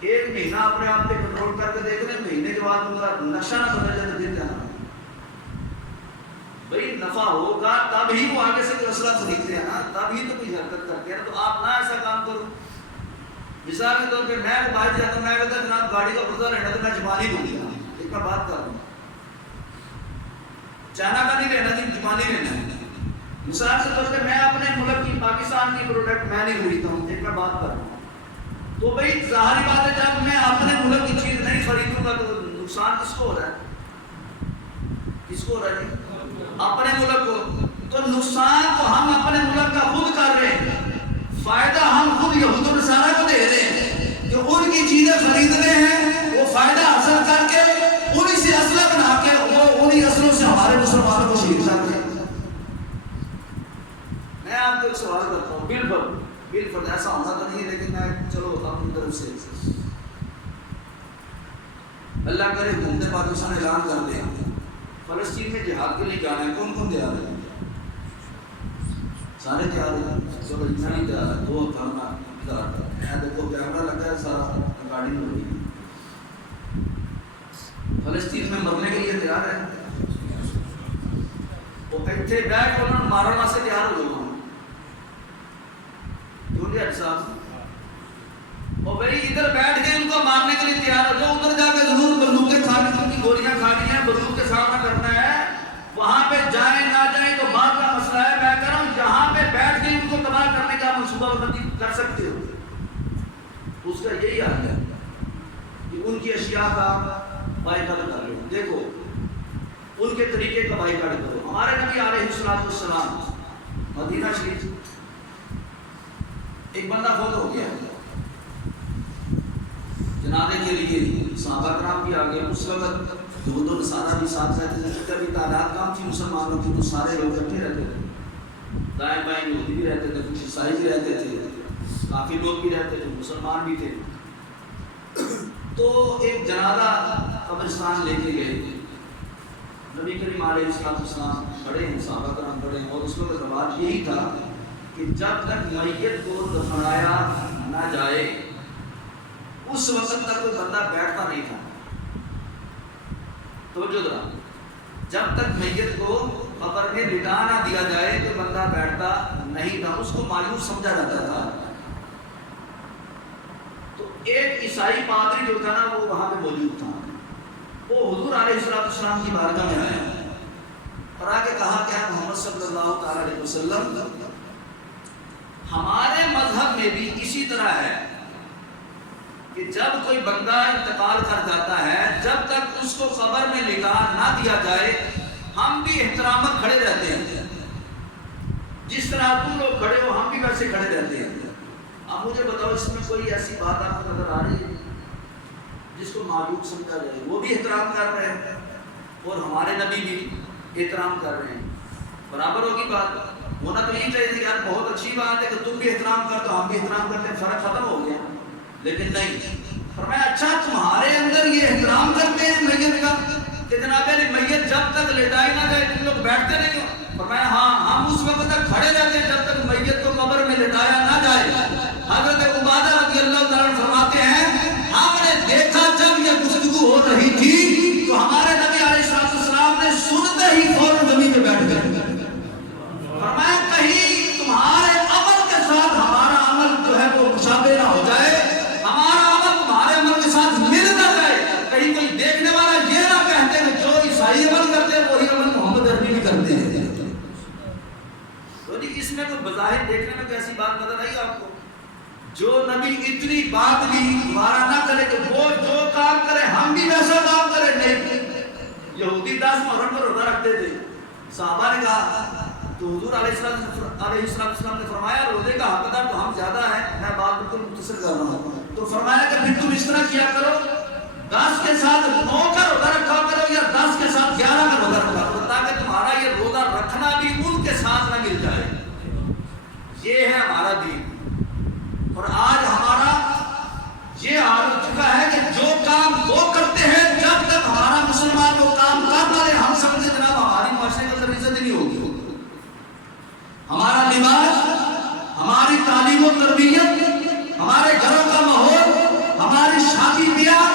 ایک مہینہ اپنے آپ پہ کنٹرول کر کے دیکھ لیں, مہینے کے بعد ان کا نقشہ نہ بدل جائے تو دل جانا. بھائی نفع ہوگا تب ہی وہ آگے سے کوئی اسلحہ خریدتے ہیں نا, تب ہی تو کوئی حرکت کرتے ہیں. تو آپ نہ ایسا کام کرو. مثال کے طور پہ میں باہر جاتا ہوں, میں کہتا ہوں جناب گاڑی کا پردہ لینا تو میں زبان ہی دوں گا, ایک میں بات کر رہا ہوں, چائنا کا نہیں لینا جی, زبان ہی لینا ہے. مثال کے طور پہ میں اپنے ملک کی پاکستان کی پروڈکٹ میں نہیں خریدتا ہوں, ایک میں بات کر رہا ہوں. تو بھائی ظاہری بات ہے جب میں اپنے ملک کی چیز نہیں خریدوں گا تو نقصان کس کو ہو رہا ہے؟ کس کو ہو رہا ہے؟ اپنے ملک کو. تو نقصان تو ہم اپنے ملک کا خود کر رہے ہیں, فائدہ ہم خود یہود و نصارہ کو دے رہے ہیں. جو ان کی چیزیں خرید رہے ہیں وہ فائدہ حاصل کر کے انہی سے اسلحہ بنا کے وہ انہی اسلحوں سے ہمارے مسلمانوں کو شہید کر رہے ہیں. میں آپ کو ایک سوال کرتا ہوں, بالکل ایسا ہونا تو نہیں ہے, لیکن میں چلو اپنی طرف سے اللہ کرے گھومتے پاکستان اعلان کر دیں فلسطین میں جہاد کے لیے جانا ہے, کون کون تیار ہے؟ سارے تیار ہیں. چلو اتنا نہیں تیار ہے, 2 ہفتہ میں دیکھو کیمرہ لگا ہے, سارا ریکارڈنگ ہو رہی ہے. فلسطین میں مرنے کے لیے تیار ہے. وہ اتنے بیٹھ انہوں نے مارنا سے تیار ہو گئے صاحب, اور بھائی ادھر بیٹھ کے ان کو مارنے کے لیے تیار ہو. جو ادھر جا کے ضرور بندوقیں کھانی, ان کی گولیاں کھانی ہیں, بندوق کے سامنا کرنا ہے, وہاں پہ جائیں نہ جائیں تو بات کا مسئلہ ہے. میں کہہ رہا ہوں یہاں پہ بیٹھ کے ان کو تباہ کرنے کا منصوبہ بندی کر سکتے ہو. اس کا یہی حال ہے کہ ان کی اشیاء کا بائیکاٹ کر لو. دیکھو ان کے طریقے کا بائیکاٹ کرو. ہمارے نبی علیہ السلام مدینہ شریف ایک بندہ فوت ہو گیا, جنازے کے لیے صحابہ کرام بھی آ گئے. اس وقت یہود و نصارہ بھی ساتھ رہتے تھے, کیونکہ ابھی تعداد کم تھی مسلمانوں کی, تو سارے لوگ اکٹھے رہتے تھے. دائیں بائیں یہودی بھی رہتے تھے, کچھ عیسائی بھی رہتے تھے, کافی لوگ بھی رہتے تھے, مسلمان بھی تھے. تو ایک جنازہ قبرستان لے کے گئے. نبی کریم علیہ السلام کھڑے ہیں, صحابہ کرام کھڑے ہیں, اور اس وقت رواج یہی تھا کہ جب تک میت کو دفنایا نہ جائے اس وقت تک کوئی بندہ بیٹھتا نہیں تھا. توجہ ذرا, جب تک میت کو قبر میں لٹا نہ دیا جائے کوئی بندہ بیٹھتا نہیں تھا, اس کو مایوس سمجھا جاتا تھا. تو ایک عیسائی پادری جو تھا نا وہ وہاں پہ موجود تھا. وہ حضور علیہ السلام کی بارگاہ میں آیا اور آ کے کہا کہ محمد صلی اللہ تعالی علیہ وسلم ہمارے مذہب میں بھی اسی طرح ہے کہ جب کوئی بندہ انتقال کر جاتا ہے جب تک اس کو قبر میں لٹا نہ دیا جائے ہم بھی احترامت کھڑے رہتے ہیں. جس طرح تم لوگ کھڑے ہو ہم بھی ویسے کھڑے رہتے ہیں. اب مجھے بتاؤ اس میں کوئی ایسی بات آپ کو نظر آ رہی ہے جس کو معلوم سمجھا جائے؟ وہ بھی احترام کر رہے ہیں اور ہمارے نبی بھی احترام کر رہے ہیں, برابر ہوگی بات. ہونا تو یہی چاہیے کہ یار بہت اچھی بات ہے کہ تم بھی احترام کرتے ہو ہم بھی احترام کرتے ہیں, فرق ختم ہو گیا. لیکن نہیں, فرمایا اچھا تمہارے اندر یہ احترام کرتے ہیں میت کا کہ جناب علی میت جب تک لٹائی نہ جائے تم لوگ بیٹھتے نہیں ہو؟ فرمایا ہاں, ہم اس وقت تک کھڑے رہتے ہیں جب تک میت کو قبر میں لٹایا نہ جائے. حضرت عبادہ رضی اللہ تعالیٰ فرماتے ہیں ہم نے دیکھا جب یہ گفتگو ہو رہی تھی تو ہمارے نبی علیہ السلام نے سنتے ہی فوراً زمین پہ بیٹھ گئے. فرمایا کہیں تمہارے عمل کے ساتھ ہمارا عمل جو ہے وہ مشابہ نہ ہو جائے, ہمارا عمل تمہارے عمل کے ساتھ مل نہ جائے. کہیں کوئی دیکھنے والا یہ نہ کہتے کہ جو عیسائی عمل کرتے ہیں وہی عمل محمد عربی بھی کرتے ہیں. تو اس میں تو بظاہر دیکھنے میں کیسی بات نظر آئی آپ کو؟ جو نبی اتنی بات بھی دوبارہ نہ کرے کہ وہ جو کام کرے ہم بھی ویسا کام کرے. نہیں, یہودی 10 محرم پر روزہ رکھتے تھے. صحابہ نے کہا تو حضور علیہ السلام نے فرمایا روزے کا حقدار تو ہم زیادہ ہیں. میں بات بالکل مختصر کر رہا ہوں. تو فرمایا کہ پھر تم اس طرح کیا کرو 10 کے ساتھ 9 کا روزہ رکھا کرو یا 10 کے ساتھ 11 کا روزہ رکھا کرو، تاکہ تمہارا یہ روزہ رکھنا بھی ان کے ساتھ نہ مل جائے۔ یہ ہے ہمارا دین۔ اور آج ہمارا یہ حال ہو چکا ہے کہ جو کام وہ کرتے ہیں، جب تک ہمارا مسلمان وہ کام کر نہ لے، ہم سمجھے جناب ہماری معاشرے کے اندر عزت نہیں ہوگی۔ ہمارا لباس، ہماری تعلیم و تربیت، ہمارے گھروں کا ماحول، ہماری شادی بیاہ،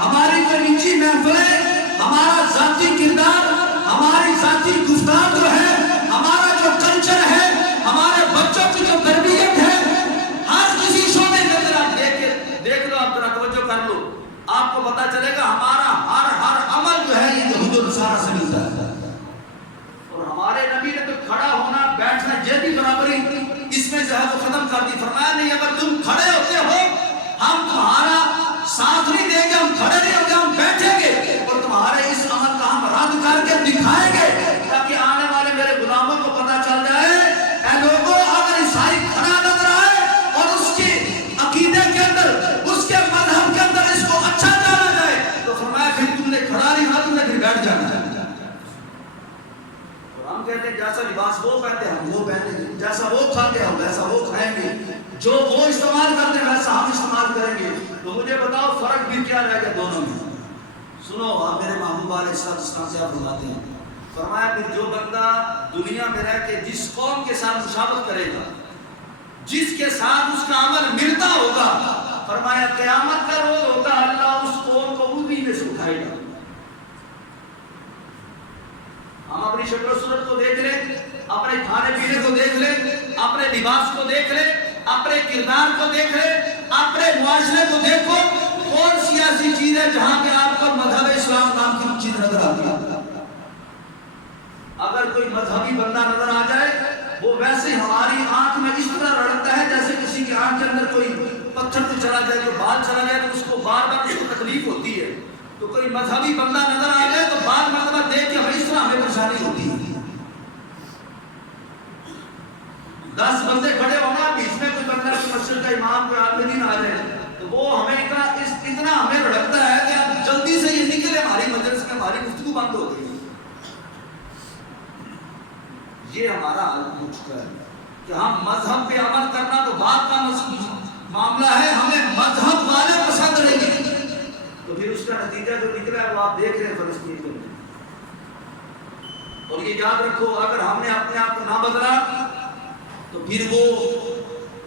ہماری کمیٹی محفلیں، ہمارا ذاتی کردار، ہماری ذاتی گفتار جو ہے، ہمارا جو کلچر ہے، ہمارے بچوں کی جو تربیت ہے، ہر کسی شعبے کے اندر آپ دیکھ لو، آپ ذرا توجہ کر لو، آپ کو پتا چلے گا ہمارا ہر عمل جو ہے یہ یہود و نصارہ سے ملتا ہے۔ اور ہمارے نبی نے تو کھڑا ہونا بیٹھنا یہ بھی برابری اس میں جو ہے وہ ختم کر دی۔ فرمایا نہیں اگر تم کھڑے ہوتے ہو ہم تمہارا ساتھ نہیں دیں گے، ہم کھڑے نہیں ہوں گے، ہم بیٹھیں گے اور تمہارے اس عمل کا ہم رد کر کے دکھائیں گے، تاکہ آنے والے میرے غلاموں کو پتا چل جائے اے لوگوں اگر عیسائی کھڑا نظر آئے اور اس کے عقیدے کے اندر، اس کے مذہب کے اندر اس کو اچھا جانا جائے، تو فرمایا پھر تم نے کھڑا نہیں ہونا، تم نے پھر بیٹھ جانا ہے۔ ہم کہتے ہیں جیسا لباس وہ پہنتے ہیں ہم وہ پہنیں گے، جیسا وہ کھاتے ہیں ہم ویسا وہ کھائیں گے، جو وہ استعمال کرتے ہیں ویسا ہم استعمال کریں گے۔ تو مجھے بتاؤ فرق بھی کیا رہ گیا دونوں میں؟ سنو آپ میرے محبوب علیہ السلام سے آپ فرماتے ہیں، فرمایا پھر جو بندہ دنیا میں رہ کے جس قوم کے ساتھ مشابہت کرے گا، جس کے ساتھ اس کا عمل ملتا ہوگا، فرمایا قیامت کا روز ہوگا اللہ اس قوم کو اونگلی میں سے اٹھائے گا۔ ہم اپنی شکل و صورت کو دیکھ لیں، اپنے کھانے پینے کو دیکھ لیں، اپنے لباس کو دیکھ لیں، اپنے کردار کو دیکھ لیں، اپنے معاشرے کو دیکھو، کون سی ایسی چیز ہے جہاں پہ آپ کو مذہب اسلام نام کی چیز نظر آتی ہے؟ اگر کوئی مذہبی بندہ نظر آ جائے وہ ویسے ہماری آنکھ میں اس طرح رڑکتا ہے جیسے کسی کی آنکھ کے اندر کوئی پتھر تو چلا جائے، جو بال چلا جائے تو اس کو بار بار اس کو تکلیف ہوتی ہے۔ تو کوئی مذہبی بندہ نظر آ جائے تو بار مرتبہ دیکھ کے ہمیں اس طرح ہمیں پریشانی ہوتی ہے۔ 10 بندے کھڑے ہونا، بیچ میں کوئی بندہ کوئی مسجد کا امام کوئی عالم آ جائے تو وہ ہمیں اتنا ہمیں رڑکتا ہے کہ اب جلدی سے یہ نکلے ہماری مجلس میں، ہماری گفتگو بند ہو گئی۔ یہ ہمارا حال ہو چکا ہے کہ ہم مذہب پہ عمل کرنا تو بات کا معاملہ ہے، ہمیں مذہب والے پسند نہیں ہیں، تو پھر اس کا نتیجہ جو نکلا ہے وہ آپ دیکھ رہے ہیں فلسطین کے اندر۔ اور یہ یاد رکھو اگر ہم نے اپنے آپ کو نہ بدلا تو پھر وہ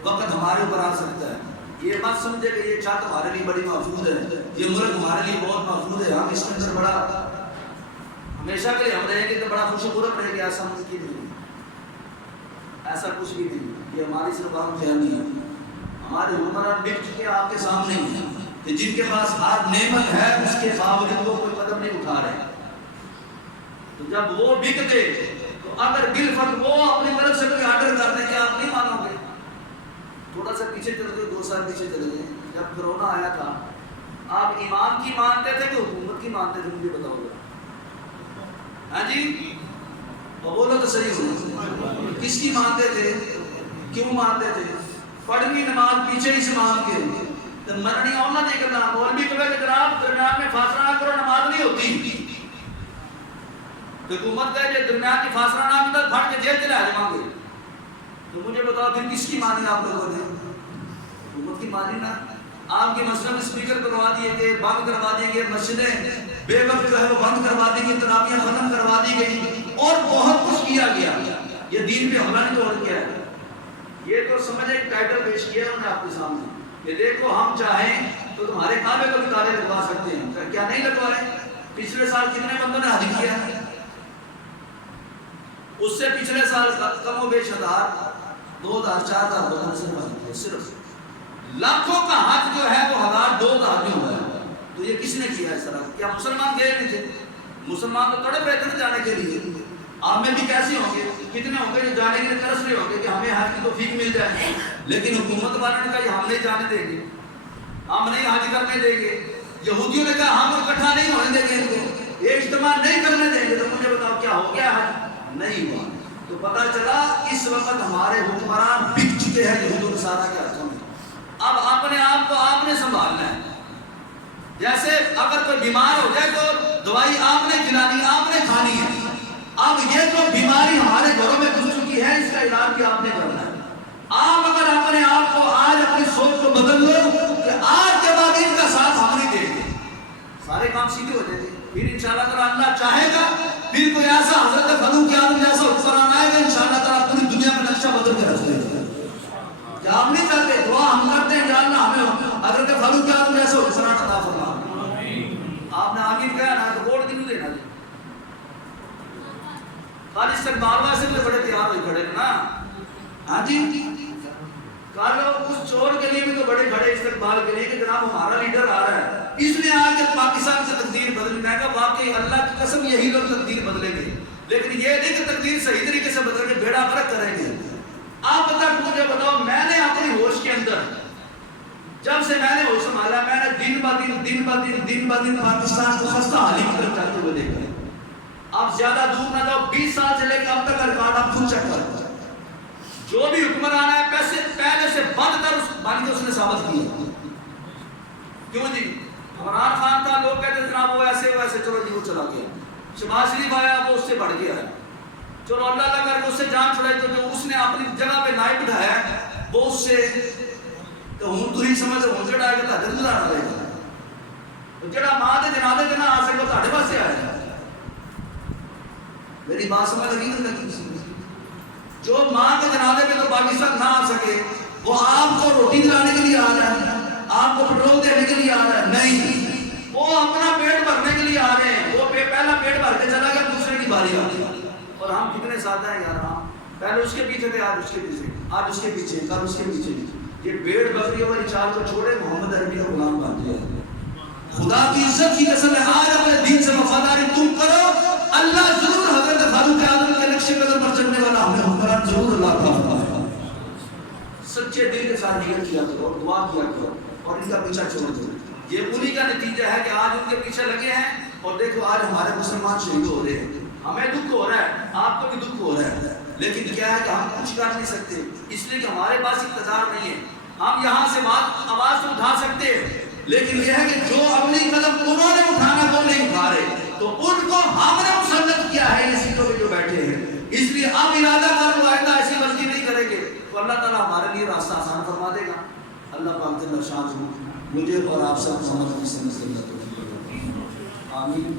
وقت ہمارے اوپر آ سکتا ہے۔ یہ مت سمجھے کہ یہ چھت ہمارے لیے بڑی محفوظ ہے، یہ ملک ہمارے لیے بہت محفوظ ہے، ہم اس کے اندر بڑا ہمیشہ کے لیے ہم رہیں گے تو بڑا خوش و خرم رہیں گے، ایسا ممکن نہیں، ایسا کچھ بھی نہیں۔ یہ ہماری صرف عام فہمی ہے۔ ہمارے حکمران بک چکے آپ کے سامنے ہیں کہ جن کے پاس ہر نعمت ہے اس کے باوجود وہ کوئی قدم نہیں اٹھا رہے۔ تو جب وہ بک دے تو اگر بالفرض وہ اپنی طرف سے کوئی آرڈر کر دیں کہ آپ نہیں مانو گے، تھوڑا سا پیچھے چل گئے، 2 سال پیچھے چلے گئے، جب کرونا آیا تھا آپ امام کی مانتے تھے کہ حکومت کی مانتے تھے؟ مجھے بتاؤ گا۔ ہاں جی بولو تو صحیح ہو، کس کی مانتے تھے؟ کیوں مانتے تھے؟ پڑھنی نماز پیچھے اس امام کے، تو مرنی ہونا نہیں کرنا۔ مولوی کہے کہ جناب درمیان میں فاصلہ نہ کرو، نماز نہیں ہوتی۔ حکومت کہے کہ درمیان کی فاصلہ نہ کرو، پھٹ کے جیل چلے جائیں گے۔ تو مجھے بتاؤ پھر کس کی مانی آپ لوگوں نے؟ حکومت کی مانی نا۔ آپ کے مسلم اسپیکر کروا دیے گئے، بند کروا دیے گئے، مسجدیں بے وقت جو ہے وہ بند کروا دی گئی، تراویحیں ختم کروا دی گئی اور بہت کچھ کیا گیا۔ یہ دین پہ حملہ نہیں توڑ کیا ہے، یہ تو سمجھے ایک ٹائٹل پیش کیا انہوں نے آپ کے سامنے کہ دیکھو ہم چاہیں تو تمہارے کعبے کو بھی تالے لگوا سکتے ہیں، کیا نہیں لگوائے؟ پچھلے سال کتنے بندوں نے حج کیا؟ اس سے پچھلے سال کم و بیش 1000 2000 4000 لوگوں نے صرف حج کیا، صرف لاکھوں کا حج جو ہے وہ 1000 2000 میں ہوا ہے۔ تو یہ کس نے کیا اس طرح؟ کیا مسلمان گئے نہیں تھے؟ مسلمان تو تڑپ رہے تھے جانے کے لیے۔ آپ میں بھی کیسے ہوں گے؟ کتنے ہوں گے جو جانے کے لیے ترس رہے ہوں گے کہ ہمیں حج کی توفیق مل جائے، لیکن حکومت والوں نے کہا ہم نہیں جانے دیں گے، ہم نہیں حج کرنے دیں گے۔ یہودیوں نے کہا ہم اکٹھا نہیں ہونے دیں گے، ان کو یہ اجتماع نہیں کرنے دیں گے۔ تو مجھے بتاؤ کیا ہو گیا؟ حج نہیں ہوا۔ تو پتہ چلا اس وقت ہمارے حکمران بک چکے ہیں یہود و نصارہ کے ہاتھوں میں۔ اب اپنے آپ کو آپ نے سنبھالنا ہے۔ جیسے اگر کوئی بیمار ہو جائے تو دوائی آپ نے کھلانی، آپ نے کھانی ہے. اب یہ جو بیماری ہمارے گھروں میں گھس چکی ہے اس کا علاج بھی آپ نے کرنا ہے. آپ اگر اپنے آپ کو آج اپنی سوچ کو بدل لو کہ آج کے بعد ان کا ساتھ ہم نہیں دیں گے، سارے کام سیدھے ہو جائیں گے. پھر انشاءاللہ تعالیٰ اللہ چاہے گا پھر کوئی ایسا حضرت فاروق اعظم جیسا حکمران آئے گا انشاءاللہ تعالیٰ پوری دنیا میں نقشہ بدل کے رکھ دے گا. کیا ہم نہیں چاہتے؟ دعا ہم کرتے ہیں یا اللہ ہمیں حضرت فاروق اعظم جیسا حکمران عطا فرما. آپ نے آمین کہا نا تو ووٹ کیوں دینا؟ خالص تک باروا سے بڑے تیار ہوئے کھڑے نا. ہاں جی کالو اس چور کے لیے بھی تو بڑے کھڑے استقبال کے لیے کہ جناب ہمارا لیڈر آ رہا ہے، اس نے آ کے پاکستان سے تقدیر بدلی. میں کہا واقعی اللہ کی قسم یہی لوگ تقدیر بدلیں گے، لیکن یہ نہیں کہ تقدیر صحیح طریقے سے بدل کے بیڑا غرق کریں گے. آپ مجھے بتاؤ، میں نے اپنی ہوش کے اندر جب سے میں نے ہوش سنبھالا میں نے دن با دن پاکستان کو خستہ حالی کی طرف جاتے ہوئے دیکھا. آپ زیادہ دور نہ جاؤ، 20 سال سے لے کے اب تک کا ریکارڈ آپ خود چیک کرو. جو بھی حکمران ہے پہلے سے بند کر بن کے اس نے ثابت کیا. کیوں جی؟ عمران خان تھا، لوگ کہتے جناب وہ ایسے چلو جی وہ چلا گیا. شہباز شریف آیا وہ اس سے بڑھ گیا ہے، چلو اللہ اللہ کر کے اس سے جان چھڑائی. تو جو اس نے اپنی جگہ پہ نائب بٹھایا وہ اس سے تو ہوں تو ہی سمجھ ہوں جڑا ہے کہ تھا جلد آنا رہے گا. جڑا ماں دے جنازے تے نہ آ سکے تھوڑے پاسے آئے گا. میری بات سمجھ لگی نہیں لگی؟ جو ماں کے جنازے پہ تو پاکستان نہ آ سکے وہ آپ کو روٹی دلانے کے لیے آ رہا ہے، آپ کو پیٹرول دینے کے لیے آ رہا ہے؟ نہیں، وہ اپنا پیٹ بھرنے کے لیے آ رہے ہیں. وہ پہلا پیٹ بھر کے چلا گیا، دوسرے کی باری آ گئی. اور ہم کتنے سادہ ہیں یار، ہم پہلے اس کے پیچھے تھے، آج اس کے پیچھے، آج اس کے پیچھے، کل اس کے پیچھے. یہ بھیڑ بکریوں والی چال کو چھوڑے محمد عربی کا غلام بن گیا. خدا کی عزت کی قسم ہے آج اپنے دین سے وفاداری تم کرو، اللہ ضرور حضرت فاروق اعظم کے نقشے قدم پر چلنے والا ہمیں حکمران ضرور اللہ کا فرمائے. سچے دل کے ساتھ نیت کیا کرو اور دعا کیا کرو اور ان کا پیچھا چھوڑ دو. یہ انہی کا نتیجہ ہے کہ آج ان کے پیچھے لگے ہیں اور دیکھو آج ہمارے مسلمان شہید ہو رہے ہیں. ہمیں دکھ ہو رہا ہے، آپ کو بھی دکھ ہو رہا ہے، لیکن کیا ہے کہ ہم کچھ کر نہیں سکتے اس لیے کہ ہمارے پاس اقتدار نہیں ہے. ہم یہاں سے آواز تو اٹھا سکتے ہیں، لیکن یہ ہے کہ جو اپنی قدم انہوں نے اٹھانا وہ نہیں اٹھا رہے تو ان کو ہم نے مسلط کیا ہے یہ سیٹوں پہ جو بیٹھے ہیں. اس لیے اب ارادہ کر لو آئندہ ایسی غلطی نہیں کریں گے تو اللہ تعالیٰ ہمارے لیے راستہ آسان فرما دے گا. اللہ پاک جل شان مجھے اور آپ سب سمجھ کی سمجھ آمین.